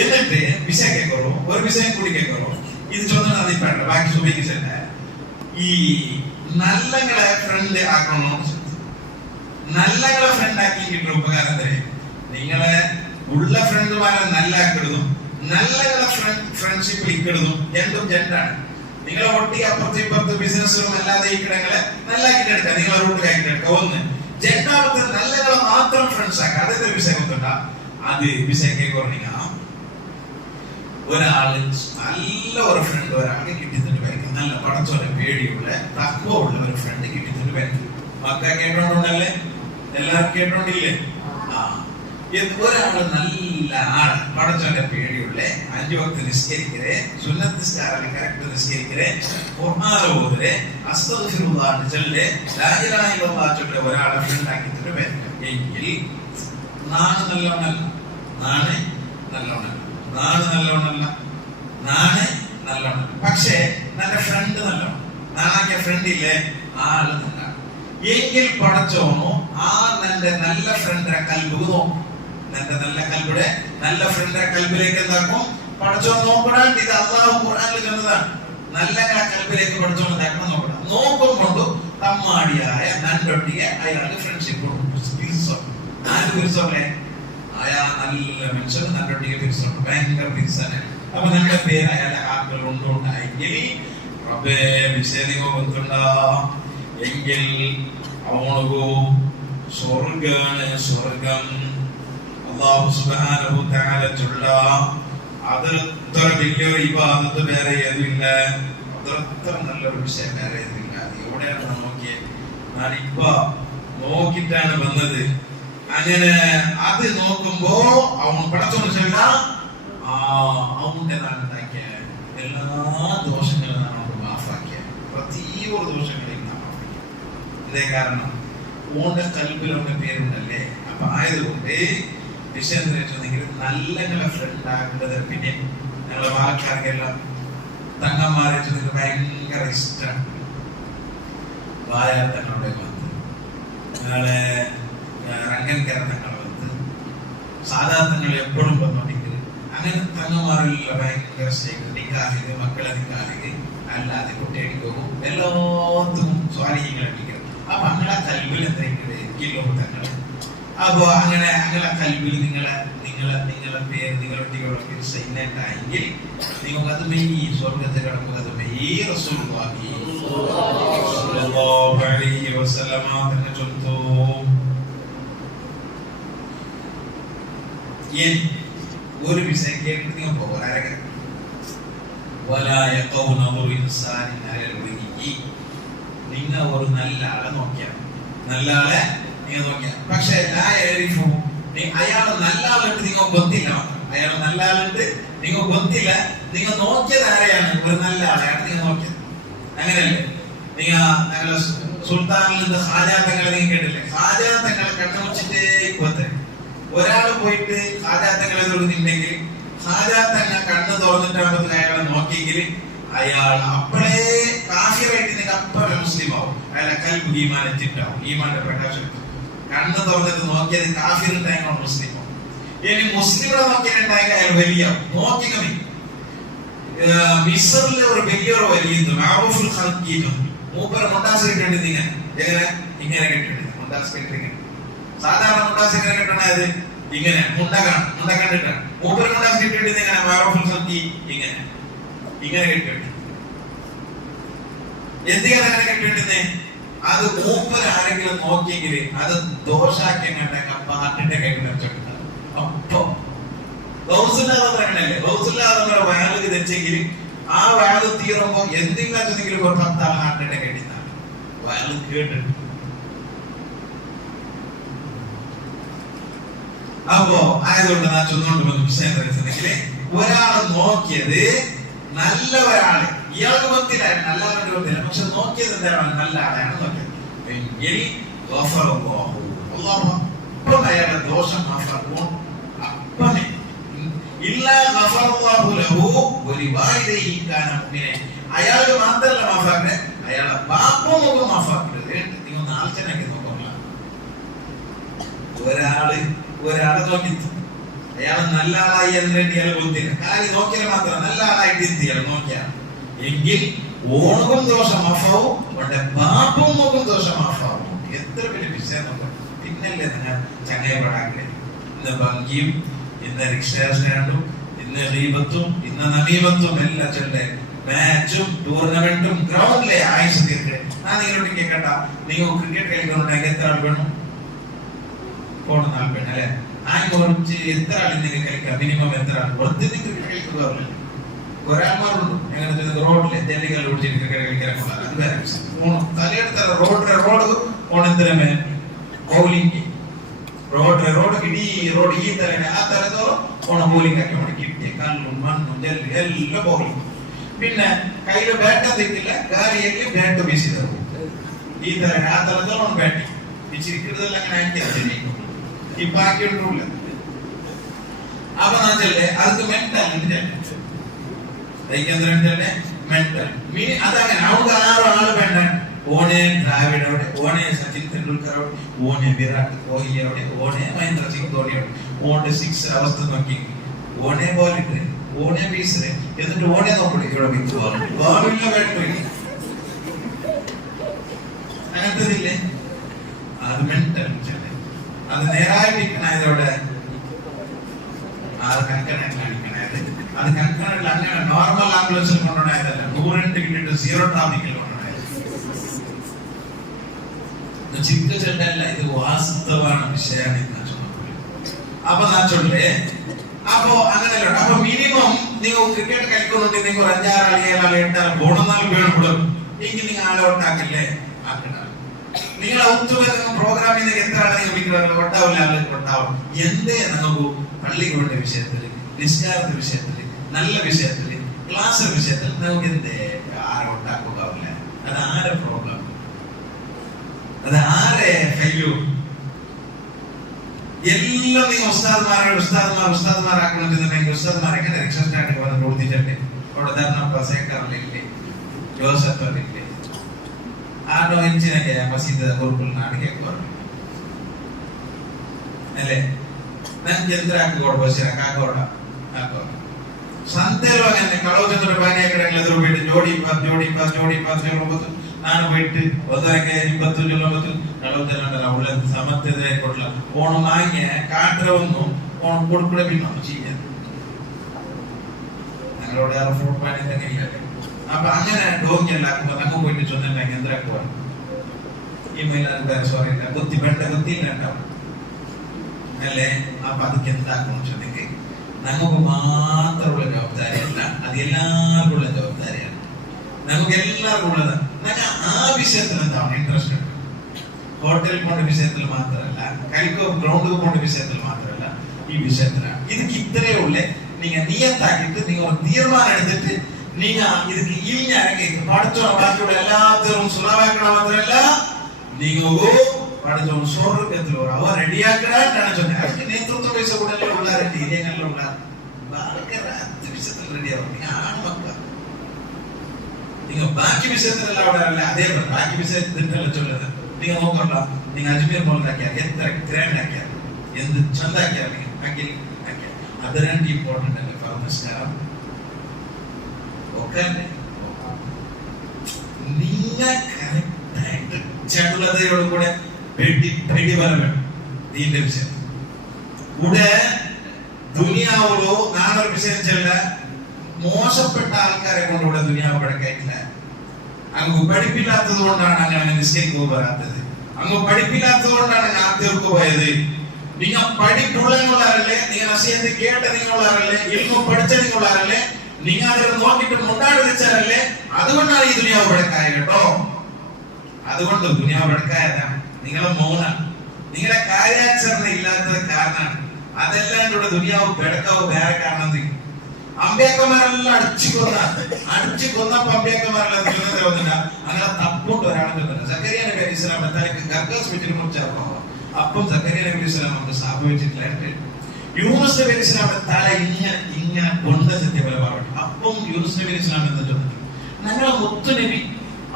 എന്നിട്ട് വിസ കേൾക്കറോ, ഒരു വിസയം കൂടി കേൾക്കറോ, ഇത് ചൊന്നാണ് അതിപ്പണ്ട ബാക്കി സുബൈക്കില്ല. ഈ നല്ലങ്ങളെ ഫ്രണ്ട് ആക്കണോ? നല്ലങ്ങളെ ഫ്രണ്ട് ആക്കി കിട്ടുന്ന ഉപകാരം തരേ. നിങ്ങളെ ഉള്ള ഫ്രണ്ടുമാരെ നല്ലാക്കിടുന്നു, നല്ലങ്ങളെ ഫ്രണ്ട്ഷിപ്പിൽ ഇക്കിടുന്നു. രണ്ടും രണ്ടാണ്. നിങ്ങളെ ഒട്ടി അപ്പുറത്ത് ഇപ്പുറത്ത് ബിസിനസ്സും അല്ലാതെ ഈ കിടങ്ങളെ നല്ലാക്കിട്ട് എടുക്കാം. നിങ്ങളെ റൂട്ടിലാക്കിട്ട് എടുക്കാം. ഒന്ന്. രണ്ടാമത്തെ, നല്ലങ്ങളെ മാത്രം ഫ്രണ്ട്സ് ആക്കാം. അതൊക്കെ വിഷയം കൊണ്ടുണ്ടാ. അത് വിഷയൊക്കെ കുറഞ്ഞ ഒരാള് നല്ല ഒരു ഫ്രണ്ട് ഒരാളെ കിട്ടിയിട്ട് വരയ്ക്കും. നല്ല പടച്ചോലെ പേടിയുള്ള തക്വ ഉള്ള ഒരു ഫ്രണ്ട് കിട്ടിയിട്ട് വരയ്ക്കും. മക്ക കേട്ടോണ്ടല്ലേ? എല്ലാവരും കേട്ടോണ്ടില്ലേ? ഒരാള് നല്ല ആള് പടച്ചോന്റെ പേടിയുള്ള 5 വക്ത് നിസ്കരിക്കരെ, സുന്നത്ത് നിസ്കാരം കറക്റ്റ് നിസ്കരിക്കരെ, ഖുർആൻ ഓതരെ, അസ്തഗ്ഫിറുല്ലാഹ് ചൊല്ലെ, ലാ ഇലാഹ ഇല്ലല്ലാഹ് ചൊല്ലെ ഒരാളെ ഫ്രണ്ട് ആക്കിയിട്ട് വരയ്ക്കും. എങ്കിൽ നാണ് നല്ലോണല്ല. പക്ഷേ നല്ല ഫ്രണ്ട് നല്ലോണം. നാണാക്കിയ ഫ്രണ്ട് ഇല്ലേ, ആള് നല്ല. എങ്കിൽ പടച്ചോണോ ആ നല്ല ഫ്രണ്ടിനെ കൽബ് നോക്കും. നല്ല കൽബിടെ നല്ല ഫ്രണ്ടിനെ കൽബിലേക്ക് എന്താക്കും? പടച്ചോൻ നോക്കണം. ഇത് അല്ലാഹു ഖുർആനിൽ ചെന്നതാണ്. നല്ല കൽബിലേക്ക് പടച്ചോൻ എന്താക്കണം നോക്കണം. നോക്കും കൊണ്ട് തമ്മാടിയായ നണ്ടൊട്ടിയെ അയാൾക്ക് ഫ്രണ്ട്ഷിപ്പ് ആര് അയാൾ നല്ല മനുഷ്യൻ നല്ലൊട്ടിയെ തിരിച്ചുണ്ട്. ഭയങ്കര തിരിച്ചാണ്. അപ്പൊ നല്ല പേര് അയാളുടെ ആക്കൾ ഉണ്ടായെങ്കിൽ റബ്ബേ വിശേദിങ്ങോ ബന്ധുണ്ടാ എങ്കിൽ അവണകോ സ്വർഗം അല്ലാഹു സുബ്ഹാനഹു തആല ചൊല്ല. അതത്ര വലിയൊരു ഇബാദത്ത് വേറെ ഏതുമില്ല. അതത്ര നല്ലൊരു വിഷയം വേറെ ഏതുമില്ല. എവിടെയാണ് നോക്കിയേ? ഞാനിപ്പോ നോക്കിയിട്ടാണ് വന്നത്. അങ്ങനെ അത് നോക്കുമ്പോ അവൻ പടച്ചോന്ന് ചൊല്ല അവന്റെ നാളുണ്ടാക്കിയ എല്ലാ ദോഷങ്ങളും നാം മാഫാക്കിയ പ്രത്യേക ദോഷങ്ങളെയും നാം മാഫാക്കിയ. ഇതേ കാരണം ഓന്റെ കൽബിലൊക്കെ പേരുണ്ടല്ലേ. അപ്പൊ ആയതുകൊണ്ട് വിഷയം വെച്ചെങ്കിൽ നല്ലങ്ങളെ ഫ്രണ്ട് ആക്കേണ്ടത്. പിന്നെ ഞങ്ങളെ വാക്കാർക്കെല്ലാം തങ്ങന്മാരെ ഭയങ്കര ഇഷ്ടമാണ്. വായാത്തങ്ങളുടെ വന്ന് ഞങ്ങളെ രംഗൻകര തങ്ങൾ വന്ന് സാധാരണങ്ങൾ എപ്പോഴും വന്നോണ്ടെങ്കിൽ അങ്ങനെ തങ്ങന്മാരെല്ലാം ഭയങ്കര നിക്കാഹിന് മക്കളെ നിക്കാഹിന് അല്ലാതെ കുട്ടിയടിക്ക് പോകും. എല്ലാത്തും സ്വാധീനങ്ങൾ അടിക്കണം. അപ്പൊ അങ്ങനെ കൽവിൽ എന്തെങ്കിലും തങ്ങൾ. അപ്പോ അങ്ങനെ കൽവിൽ നിങ്ങളെ പേര് നിങ്ങളൊട്ടികളൊക്കെ സൈന്യണ്ടായെങ്കിൽ നിങ്ങൾക്ക് അത് മെയ് സ്വർഗത്തിൽ കിടക്കുക. അത് മെയ് റസൂലുള്ളാഹി സ്വല്ലല്ലാഹു അലൈഹി വസല്ലമ തന്നെ ചൊല്ലുന്നു. ഒരു വിഷയം കേട്ടിട്ട് നിങ്ങൾ പോകാൻ നിങ്ങൾ ഒരു നല്ല ആളെ നോക്കിയാൽ പക്ഷെ അയാൾ നല്ല ആളുണ്ട് നിങ്ങൾ ಗೊತ್ತಿಲ್ಲ, അയാൾ നല്ല ആളുണ്ട് നിങ്ങൾ ಗೊತ್ತಿಲ್ಲ, നിങ്ങൾ നോക്കിയത് ആരെയാണ്? ഒരു നല്ല ആളെയാണ് നിങ്ങൾ നോക്കിയത്, അങ്ങനെയല്ലേ? നിങ്ങൾ സുൽത്താനിൽ നിന്ന് ഹാജാത്തങ്ങളെ നിങ്ങൾ കേട്ടില്ലേ? ഹാജാത്തങ്ങളെ കണ്ണുവച്ചിട്ടേ ഇപ്പോഴത്തെ ഒരാൾ പോയിട്ട് ഹാജാത്തങ്ങളെ തൊടുന്നുണ്ടെങ്കിൽ ഹാജാത്തങ്ങൾ കണ്ണ് തുറന്നിട്ടാകുമ്പോൾ അയാളെ നോക്കിയെങ്കിൽ അയാൾ അപ്പോഴേ കാഫിറായിട്ട് നിങ്ങൾ അപ്പോഴേ മുസ്ലിം ആവും. അയാളെ കൽബ് ഈമാൻ എത്തിട്ടാവും, ഈമാന്റെ പ്രകാശം. കണ്ണ് തുറന്നിട്ട് നോക്കിയത് കാഫിറുണ്ടായതാണ് മുസ്ലിം. ഇനി മുസ്ലിങ്ങളെ നോക്കിയിട്ടുണ്ടായെങ്കിൽ അയാൾ വലിയ നോക്കിക്ക. മിസ്റിലെ ഒരു വലിയൊരു വലിയ മൂപ്പര് മുണ്ടാസ് കിട്ടേണ്ടത് നിങ്ങൾ എങ്ങനെ ഇങ്ങനെ കിട്ടേണ്ടത്? മുണ്ടാസ് കിട്ടിങ്ങനെ സാധാരണ മുണ്ടാസ് എങ്ങനെ കിട്ടണത്? ഇങ്ങനെ മുണ്ട കണ്ടിട്ടാണ്. മൂപ്പര് മുണ്ടാസ് കിട്ടേണ്ടത് ഇങ്ങനെ മാറൂഫുൽ ഖൽഖി ഇങ്ങനെ ഇങ്ങനെ കിട്ടേണ്ടത്. എന്തിനാണ് അങ്ങനെ കിട്ടേണ്ടത്? അത് മൂപ്പര് ആരെങ്കിലും നോക്കിയെങ്കിൽ അത് ദോഷാക്കി കണ്ടെങ്കിൽ പാട്ടിന്റെ കൈകൾ വെച്ചിട്ടുണ്ട്. അപ്പൊ ഗൗസുല്ലാതെ ഗൗസുല്ലാതെ വയലിൽ തെച്ചെങ്കിൽ ആ വയല് തീരുമ്പോ എന്തെങ്കിലും ഒരു 10 ആൾ ഹാർട്ടിന്റെ കെട്ടിത്താണ് വയൽ കേട്ടിട്ട്. അപ്പോ ആയതുകൊണ്ട് ഞാൻ ചൊന്നുകൊണ്ട് വന്ന് വിഷയത്തിലെങ്കിൽ ഒരാൾ നോക്കിയത് നല്ല ഒരാള്, ഇയാൾക്ക് ಗೊತ್ತಿಲ್ಲ നല്ല ആളുടെ ಗೊತ್ತಿಲ್ಲ, പക്ഷെ നോക്കിയത് എന്താണ്? നല്ല ആളെയാണ് നോക്കിയത് എങ്കിൽ അയാളുടെ ദോഷം മാഫാക്കും. അപ്പനെ അയാൾക്ക് മാത്രല്ല മാഫാക്കേ, അയാളെ ബാപ്പും നോക്കും മാഫാക്കരുത്. നിങ്ങൾ നാൽച്ചനാക്കി നോക്കില്ല. ഒരാളെ നോക്കി അയാളെ നല്ല ആളായി എന്നിട്ട് ഇയാൾ ബുദ്ധിയില്ല, കാര്യം നോക്കിയാൽ മാത്രം നല്ല ആളായിട്ട് ഇയാൾ നോക്കിയാ എങ്കിൽ ഓണവും ദോഷം മാഫാവും, അവരുടെ ബാപ്പും നോക്കും ദോഷം മാഫാവും. എത്ര വലിയ വിഷയം നോക്കാം. പിന്നല്ലേ നിങ്ങൾ ചങ്ങയപ്പെടാക്കേ? ഇന്ന് ഭംഗിയും, ഇന്ന് റിക്ഷാസ്റ്റാൻഡും, ഇന്ന് ഗീബത്തും, ഇന്ന് നമീമത്തും എല്ലാം ചെല്ലേ മാച്ചും ടൂർണമെന്റും ഗ്രൗണ്ടിലെ ആയുഷ തീർക്കട്ടെ. ഞാൻ നിങ്ങളോട് കേൾക്കട്ട, നിങ്ങൾ ക്രിക്കറ്റ് കളിക്കുന്നുണ്ടെങ്കിൽ എത്ര ആൾ വേണം? 4 ആൾ വേണം അല്ലെ? ആ കുറച്ച് എത്ര ആൾ നിങ്ങൾ കളിക്കാം? മിനിമം എത്ര ആൾ? വെറുതെ ക്രിക്കറ്റ് കളിക്കുക ഒരാൾമാരുണ്ട്. എങ്ങനെ റോഡിലെ ജല്ലിക്കല്ല് പിടിച്ചിട്ട് ക്രിക്കറ്റ് കളിക്കാൻ അത് വേറെ തലയെടുത്ത റോഡ് ഓണെന്തരമേ ബൗളിംഗ് ರೋಡ್ ಇಡೀ ರೋಡ್ ಈ ತರ ಆ ತರದವರು ಅವನ ಬೌಲಿಂಗ್ ಹಾಕಿ ಮಾಡಿ ಕಿಟ್ಟಿ ಕಲ್ಲು ಮಣ್ಣು ಜಲ್ಲಿ ಎಲ್ಲ ಬೌಲಿಂಗ್. പിന്നെ കയ്യില് ബാറ്റ് തിക്കില്ല, ഗാലിಯಲ್ಲಿ ബാറ്റ് ಬೀಸಿದರು. ಈ ತರ ಆ ತರದವರು ಅವನು ಬ್ಯಾಟಿಂಗ್ ಬಿಚ್ಚಿರಿக்கிறದೆಲ್ಲ അങ്ങനെ ಹಾಕಿರ್ತೀನಿ. ഇപ്പൊ ಹಾಕಿട്ടില്ല. അപ്പൊ നാച്ചല്ലേ ಅದಕ್ಕೆ ಮೆಂಟಲ್ ಇದೆ. ഏകേന്ദ്ര ಮೆಂಟಲ್ അതങ്ങനെ അവർക്ക് 6 ആള് വേണ്ട. ഓനെ ദ്രാവിഡോടെ, ഓനെ സച്ചിൻ തെണ്ടുൽക്കറോടെ, ഓനെ വിരാട് കോഹ്ലിയോടെ, ഓനെ മഹേന്ദ്ര സിംഗ് ധോണിയോടെ, ഓന്റെ 6 അവസ്ഥ നോക്കി ഓനെ ബോളിട്ട് ഓനെ ബീസറെ എന്നിട്ട് ഓനെ നോക്കി ഇവിടെ വിത്ത് ബോളില്ല ബാറ്റ് അങ്ങനത്തതില്ലേ? അത് മെന്റൽ. അത് നേരായിട്ടിരിക്കണതോടെ അത് കണക്കണായത്, അത് കണക്കണല്ല. അങ്ങനെ നോർമൽ ആംബുലൻസിൽ കൊണ്ടുണ്ടായതല്ല, 100 കിട്ടിയിട്ട് 0 ട്രാഫിക്കിൽ കൊണ്ടുണ്ടായത്. ചിന്ത ചെല്ലല്ല, ഇത് വാസ്തവാണ് വിഷയാണ്. അപ്പൊ ഞാൻ ചൊല്ലേ, അപ്പൊ അങ്ങനെയല്ല. അപ്പൊ മിനിമം നിങ്ങൾ ക്രിക്കറ്റ് കളിക്കുന്നുണ്ട്, നിങ്ങൾ 5 ആൾ 7 ആൾ 8 ആൾ ഗുണനാൾ വീണപ്പെടും എങ്കിൽ നിങ്ങൾ ആളെ ഒട്ടാക്കില്ലേ? ആക്കണ്ട. നിങ്ങളെ ഒത്തുവരുന്ന പ്രോഗ്രാമിൽ എത്ര ആളെ നിങ്ങൾ ഒട്ടാവില്ല, ആളുകൾ ഒട്ടാവും. എന്തേ നമുക്ക് പള്ളികളുടെ വിഷയത്തില്, നിസ്കാരത്തിന്റെ വിഷയത്തില്, നല്ല വിഷയത്തില്, ക്ലാസ് വിഷയത്തിൽ നമുക്ക് എന്തേ ആരെ ഒട്ടാക്കാവില്ല? അത് ആരെ പ്രോഗ്രാം? അത് ആരെ കയ്യോ? എല്ലാം നിങ്ങൾ ഉസ്താദ്മാരാക്കണമെന്നുണ്ടെങ്കിൽ ഉസ്താദ്മാരൊക്കെ രക്ഷാസ്റ്റാൻഡ് വന്ന് പ്രവർത്തിച്ചിട്ട് അവിടെ ധർണ സേക്കറില്ലേ, ജോസഫ് അറിയില്ലേ, ആരോ എഞ്ചിനൊക്കെ മസീദ് കുറുപ്പിലാണ് കേൾക്കുക അല്ലേ? ನನ್ಗೆ ಎಂತ್ರ ಹಾಕಿಕೊಡು ಬಸ್ಸಿನ ಕಾಕೋಡ ಸಂತೆಲು അങ്ങനെ കളവചന്ദ്ര പാനിയാക്കടങ്ങൾ എതിർ പോയിട്ട് ജോഡി 20 ನಾನು പോയിട്ട് 1:29 കളവചന്ദ്രണ്ടല്ല ഉള്ള സമത്വതയായിട്ടുള്ള ഓണം വാങ്ങിയ കാട്ടരൊന്നും ഓണം കൊടുക്കൂടെ പിന്നെ ചെയ്യാൻ ഞങ്ങളോട് ആ ഫ്രൂട്ട് പാനി തന്നെയില്ല. അപ്പൊ അങ്ങനെ ഡോങ്ങിയെല്ലാം ആക്കുമ്പോ നമുക്ക് പോയിട്ട് ചൊന്നിട്ടുണ്ടെങ്കിൽ എന്താക്കുവാ ഈ മൈലാ സോറി ಗೊತ್ತಿಲ್ಲ ഉണ്ടാവും അല്ലേ? അപ്പൊ അതൊക്കെ എന്താക്കണം വെച്ചിട്ടുണ്ടെങ്കിൽ നമുക്ക് മാത്രമുള്ള ജവാബ്ദാരിയല്ല, അത് എല്ലാവർക്കും ഉള്ള ജവാബ്ദാരിയാണ്. നമുക്ക് എല്ലാവർക്കും ഉള്ളതാണ്. നമുക്ക് ആ വിഷയത്തിൽ എന്താണ് ഇൻട്രസ്റ്റ് ഉണ്ട്. ഹോട്ടൽ പോണ്ട വിഷയത്തിൽ മാത്രമല്ല, കളിക്കോ ഗ്രൗണ്ട് പോണ്ട വിഷയത്തിൽ മാത്രമല്ല, ഈ വിഷയത്തിലാണ്. இதுக்கு ഇത്രയേ ഉള്ളേ. நீங்க நியத்தாக்கிட்டு நீங்க ஒரு தீர்மானம் எடுத்துட்டு நீங்க இதுக்கு இழிஞ்ச இறங்கி படிச்சோம் பாக்கியோட எல்லாத்தையும் சுலவாக்கணும் மாத்திரல்ல, நீங்க படிச்சோம் சோறுக்கத்துல ஒரு அவர் ரெடியாக்குறான்னு நினைச்சோங்க. அதுக்கு நேതൃത്വ வயச கூட உள்ளாரு, இதயங்கள்ல உள்ளாரு, வாழ்க்கிற அத்து விஷயத்துல ரெடியா நீங்க ஆண் மக்கள். நீங்க பாக்கி விஷயத்துல எல்லாம் விடாருல்ல, அதே மாதிரி பாக்கி விஷயத்துல சொல்லுது. நீங்க நோக்கலாம், நீங்க அஜ்மீர் போல் ஆக்கியாரு, எத்தனை கிராண்ட் ஆக்கியாரு, எந்த சந்த ஆக்கியாரு, நீங்க ஆக்கியாரு. அது ரெண்டு இம்பார்ட்டன்ட் அங்க பரமஸ்காரம். ஓகே, நீங்க கரெக்டாയിട്ട് ചടുലതയോട് കൂടെ വെടി വരണം. ഇതിന്റെ വിഷയം കൂടെ ദുനിയാവിലോ നാളൊരു വിഷയം ചെല്ല മോശപ്പെട്ട ആൾക്കാരെ കൊണ്ടുകൂടെ ദുനിയാവ് പടക്കായിട്ടില്ല. അങ്ങ് പഠിപ്പില്ലാത്തത് കൊണ്ടാണ് അങ്ങനെ മിസ്റ്റേക്ക് വരാത്തത്. അങ്ങ് പഠിപ്പില്ലാത്തത് കൊണ്ടാണ് ആദ്യമൊക്കെ പോയത്. நீங்க படிப்புள்ளவங்களே, நீங்க நசியத்தை கேட்ட நீங்களே, இல்மு படிச்ச நீங்களே, நீங்க அதை നോക്കിട്ട് മുണ്ടാട് വെച്ചാലേ അതുകൊണ്ടാണ് ഈ ദുനിയാവ് പടക്കായ കേട്ടോ. അതുകൊണ്ട് ദുനിയാവ് പടക്കായതാണ് നിങ്ങളെ മൗനം, നിങ്ങളുടെ കാര്യാചരണ ഇല്ലാത്തത് കാരണമാണ്. അതെല്ലാം കൂടെ ദുനിയാവ് പടക്കാവ് വേറെ കാരണം. അമ്പേക്കന്മാരെല്ലാം അടിച്ചു കൊന്നപ്പോ അമ്പേക്കന്മാരെല്ലാം തിരുവനന്തപുരത്തില്ല. അങ്ങനെ തപ്പുണ്ട് ഒരാളെ സക്കരിയ നബി അലൈഹി സ്വലാം ഗർഗസ് വീട്ടിൽ മുറിച്ചപ്പോ അപ്പം സക്കരിയ നബി അലൈഹി സ്വലാം നമുക്ക് സംഭവിച്ചിട്ടില്ല. യൂനുസ് നബി അലൈഹി സ്വലാമിന്റെ തല ഇങ്ങനെ കൊണ്ട സത്യപോലെ പറഞ്ഞു. അപ്പം യൂനുസ് നബി അലൈഹി സ്വലാം എന്നിട്ട് ഞങ്ങളെ മുത്തു നബി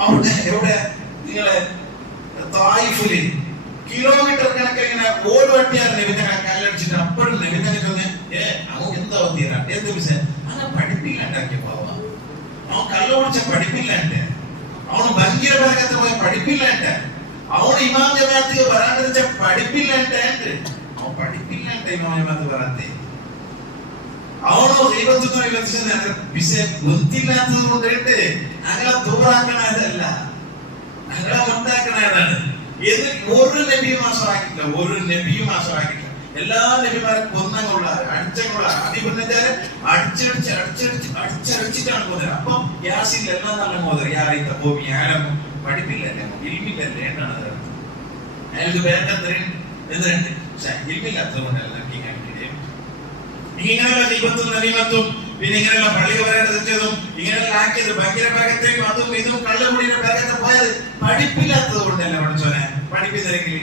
അവിടെ എവിടെ നിങ്ങളെ തായിഫില് കിലോമീറ്റർ കണക്ക് ഇങ്ങനെ ഓട് വട്ടിയാൽ നബിതനെ കല്ലടിച്ചിട്ട് അപ്പോഴും നബിതനെ ചൊന്നെ അവൻ എന്താ തീരാ എന്ത് വിഷയം അങ്ങനെ പഠിപ്പില്ലാണ്ടാക്കിയ പാവ. അവൻ കല്ല കുടിച്ച പഠിപ്പില്ലാണ്ട്, അവന് ഭംഗിര പറക്കത്ത് പോയ പഠിപ്പില്ലാണ്ട്, അവന് ഇമാം ജമാഅത്ത് വരാണ്ട് വെച്ച പഠിപ്പില്ലാണ്ട്, അവൻ പഠിപ്പില്ലാണ്ട് ഇമാം ജമാഅത്ത് വരാത്തേ. അവനോ ദൈവത്തിനോ വിഷയം ബുദ്ധിയില്ലാത്തത് കൊണ്ടിട്ട് അങ്ങനെ ദൂറാക്കണതല്ല, അങ്ങനെ ഉണ്ടാക്കണതാണ്. ഒരു നബിയും ആശ്രയിക്കില്ല, ഒരു നബിയും ആശ്രയിക്കില്ല. എല്ലാ നബിമാരെ കൊന്നങ്ങുള്ള അടിച്ചുള്ള അതിപുണ്യച്ചാല് അടിച്ചടിച്ചിട്ടാണ് മോദര. അപ്പൊ യാസിൽ എല്ലാം നല്ല മോദര യാറിത്ത ഭൂമി ആരം പഠിപ്പില്ലല്ലേ, ഇൽമില്ലല്ലേ എന്നാണ് അയാൾക്ക് വേണ്ടത്രയും എന്തുണ്ട്. പക്ഷെ ഇൽമില്ലാത്തത് കൊണ്ടല്ല ഇങ്ങനെയുള്ള ദൈവത്തും നബിമത്തും പിന്നെ ഇങ്ങനെയുള്ള പള്ളി വരേണ്ടതും ഇങ്ങനെയുള്ള ആക്കിയത് ഭയങ്കര പകത്തെയും അതും ഇതും കള്ളുകൂടിയുടെ പകത്ത് പോയത് പഠിപ്പില്ലാത്തത് കൊണ്ടല്ല. പഠിച്ചോനെ പഠിപ്പിച്ചെങ്കിൽ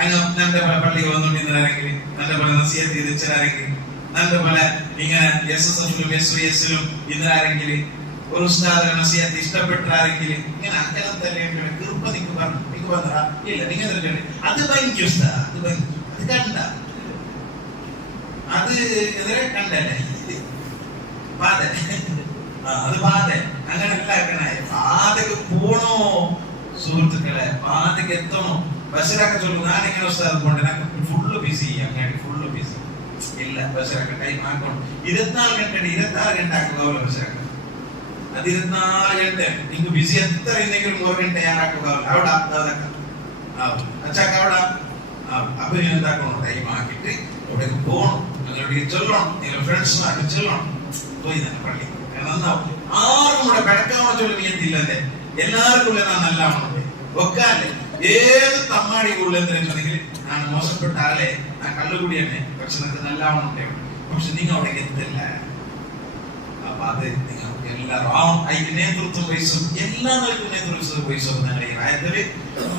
അങ്ങ് നല്ല പോലെ പള്ളി വന്നുകൊണ്ടിരുന്നാരെങ്കിൽ, നല്ല പോലെ നസീഹത്ത് ചെയ്തിച്ചാരെങ്കിൽ, നല്ല പോലെ ഇങ്ങനെ SSF-ലും SVS-ലും ഇന്നാരെങ്കിൽ, ഒരു ഉസ്താദ് നസീഹത്ത് ഇഷ്ടപ്പെട്ടാരെങ്കിൽ ഇങ്ങനെ അങ്ങനെ തന്നെ കൃപ നിക്ക് പറഞ്ഞു നിക്ക് പറഞ്ഞ ഇല്ല നിങ്ങൾ അത് ഭംഗി ഉസ്താദ്, അത് ഭംഗി, അത് കണ്ട അത് എതിരെ കണ്ടല്ലേ ബാധ, അത് ബാധ. അങ്ങനെ ഉണ്ടാക്കണേ ബാധക്ക് പോണോ സുഹൃത്തുക്കളെ, ബാധക്ക് എത്തണോ. ബഷറൊക്കെ ചൊല്ലും ഞാനിങ്ങനെ ഉസ്താദ് പോണ്ട് ഫുള്ള് ബിസി, അങ്ങനെ ഫുള്ള് ബിസി ഇല്ല. ബഷറൊക്കെ ടൈം ആക്കണം 24 ഗಂಟೆ ആക്കുക ബഷറൊക്കെ. അത് 24 ഗಂಟೆ നിങ്ങൾക്ക് ബിസി എത്ര എന്തെങ്കിലും 1 ഗಂಟೆ തയ്യാറാക്കുക അവിടെ അച്ഛാക്ക അവിടെ. അപ്പൊ ഞാൻ എന്താക്കണം, ടൈം ആക്കിയിട്ട് എവിടേക്ക് പോകണം, നിങ്ങളുടെ ചൊല്ലണം, നിങ്ങളുടെ ഫ്രണ്ട്സുമാർക്ക് ചൊല്ലണം, പോയി തന്നെ പള്ളി നന്നാവും. ആരും കൂടെ കിടക്കാമോ ചൊല്ലി നീയത്തില്ലേ, എല്ലാവർക്കും ഞാൻ നല്ലവണ്ണം വെക്കാല്ലേ. ഏത് തമ്മാടി കൂടുതലെന്നുണ്ടെങ്കിൽ ഞാൻ മോശപ്പെട്ട ആളെ, ഞാൻ കള്ളുകൂടി തന്നെ, പക്ഷെ നിങ്ങൾക്ക് നല്ലവണ്ണം ഉണ്ടാവും. പക്ഷെ നിങ്ങൾ അവിടേക്ക് എത്തില്ല. അപ്പൊ അത് നിങ്ങൾക്ക് എല്ലാവരും അതിന്റെ നേതൃത്വം വഹിച്ചും എല്ലാ നിലയ്ക്കും നേതൃത്വം വഹിച്ചും ഞങ്ങൾ ഈ റായത്തില്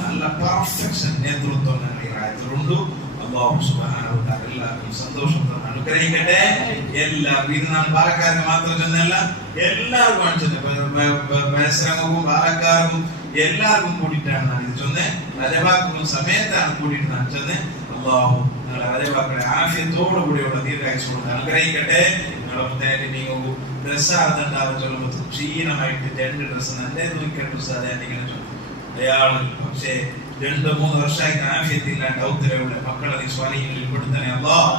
നല്ല പെർഫെക്ഷൻ നേതൃത്വം ഞങ്ങൾ ഈ റായത്തിലുണ്ട്. അല്ലാഹു സുബ്ഹാനഹു വ തആല എല്ലാവർക്കും സന്തോഷം തന്ന് അനുഗ്രഹിക്കട്ടെ. എല്ലാവർക്കും ഇത് ഞാൻ പാലക്കാർക്ക് മാത്രം ചെന്നല്ല, എല്ലാവർക്കും വയസ്സരങ്ങൾക്കും പാലക്കാർക്കും എല്ലാവർക്കും കൂടിയിട്ടാണ് ഞാൻ ഇത് ചെന്ന് രജവാക്കും സമയത്താണ് കൂടിയിട്ട് ഞാൻ ചെന്ന്. അല്ലാഹു നിങ്ങളെ രജവാക്കളെ ആഫിയത്തോടു കൂടിയുള്ള ദീർഘായുസ്സോടെ അനുഗ്രഹിക്കട്ടെ. നിങ്ങളെ പ്രത്യേകം നീങ്ങും ഡ്രസ്സാകുന്നുണ്ടാവും ചൊല്ലുമ്പോൾ ക്ഷീണമായിട്ട് 2 ഡ്രസ്സ് നല്ല നോക്കിയിട്ട് ഉസ്താദേ ഇങ്ങനെ ചൊല്ലും. അയാള് പക്ഷേ 2-3 വർഷമായിട്ട് ആഫിയത്തില്ലാണ്ട് ഔത്തരവുള്ള മക്കളെ നീ സ്വാലിഹീങ്ങളിൽ പെടുത്തണേ അല്ലാഹ്.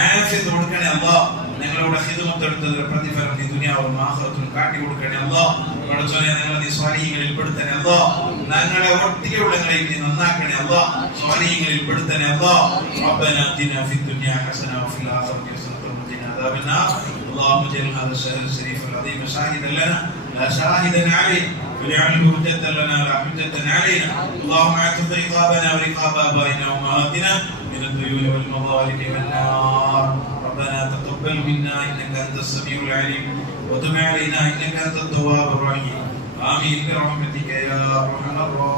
ആഫിയത്ത് കൊടുക്കണേ അല്ലാഹ്. ഞങ്ങളുടെ ഖിദ്മത്ത് എടുത്തതിന്റെ പ്രതിഫലം നീ ദുനിയാവും ആഖിറത്തിലും കാട്ടി കൊടുക്കണേ അല്ലാഹ്. പടച്ചോനെ ഞങ്ങളെ നീ സ്വാലിഹീങ്ങളിൽ പെടുത്തണേ അല്ലാഹ്. ഞങ്ങളെ ഒട്ടിയുള്ള നീ നന്നാക്കണേ അല്ലാഹ്. സ്വാലിഹീങ്ങളിൽ പെടുത്തണേ അല്ലാഹ്. റബ്ബനാ അതിനാ ഫിദ് ദുനിയാ ഹസന വഫിൽ ആഖിറതി ഹസനത വഖിനാ അദാബന്നാർ. اللهم اجعل هذا الشهر الشريف العظيم شاهدا لنا لا شاهدا عليه واجعله حجة لنا لا حجة علينا. اللهم اعتق رقابنا ورقاب آبائنا وأمهاتنا من الديون والمظالم والنار. ربنا تقبل منا إنك أنت السميع العليم وتب علينا إنك أنت التواب الرحيم. آمين برحمتك يا أرحم الراحمين.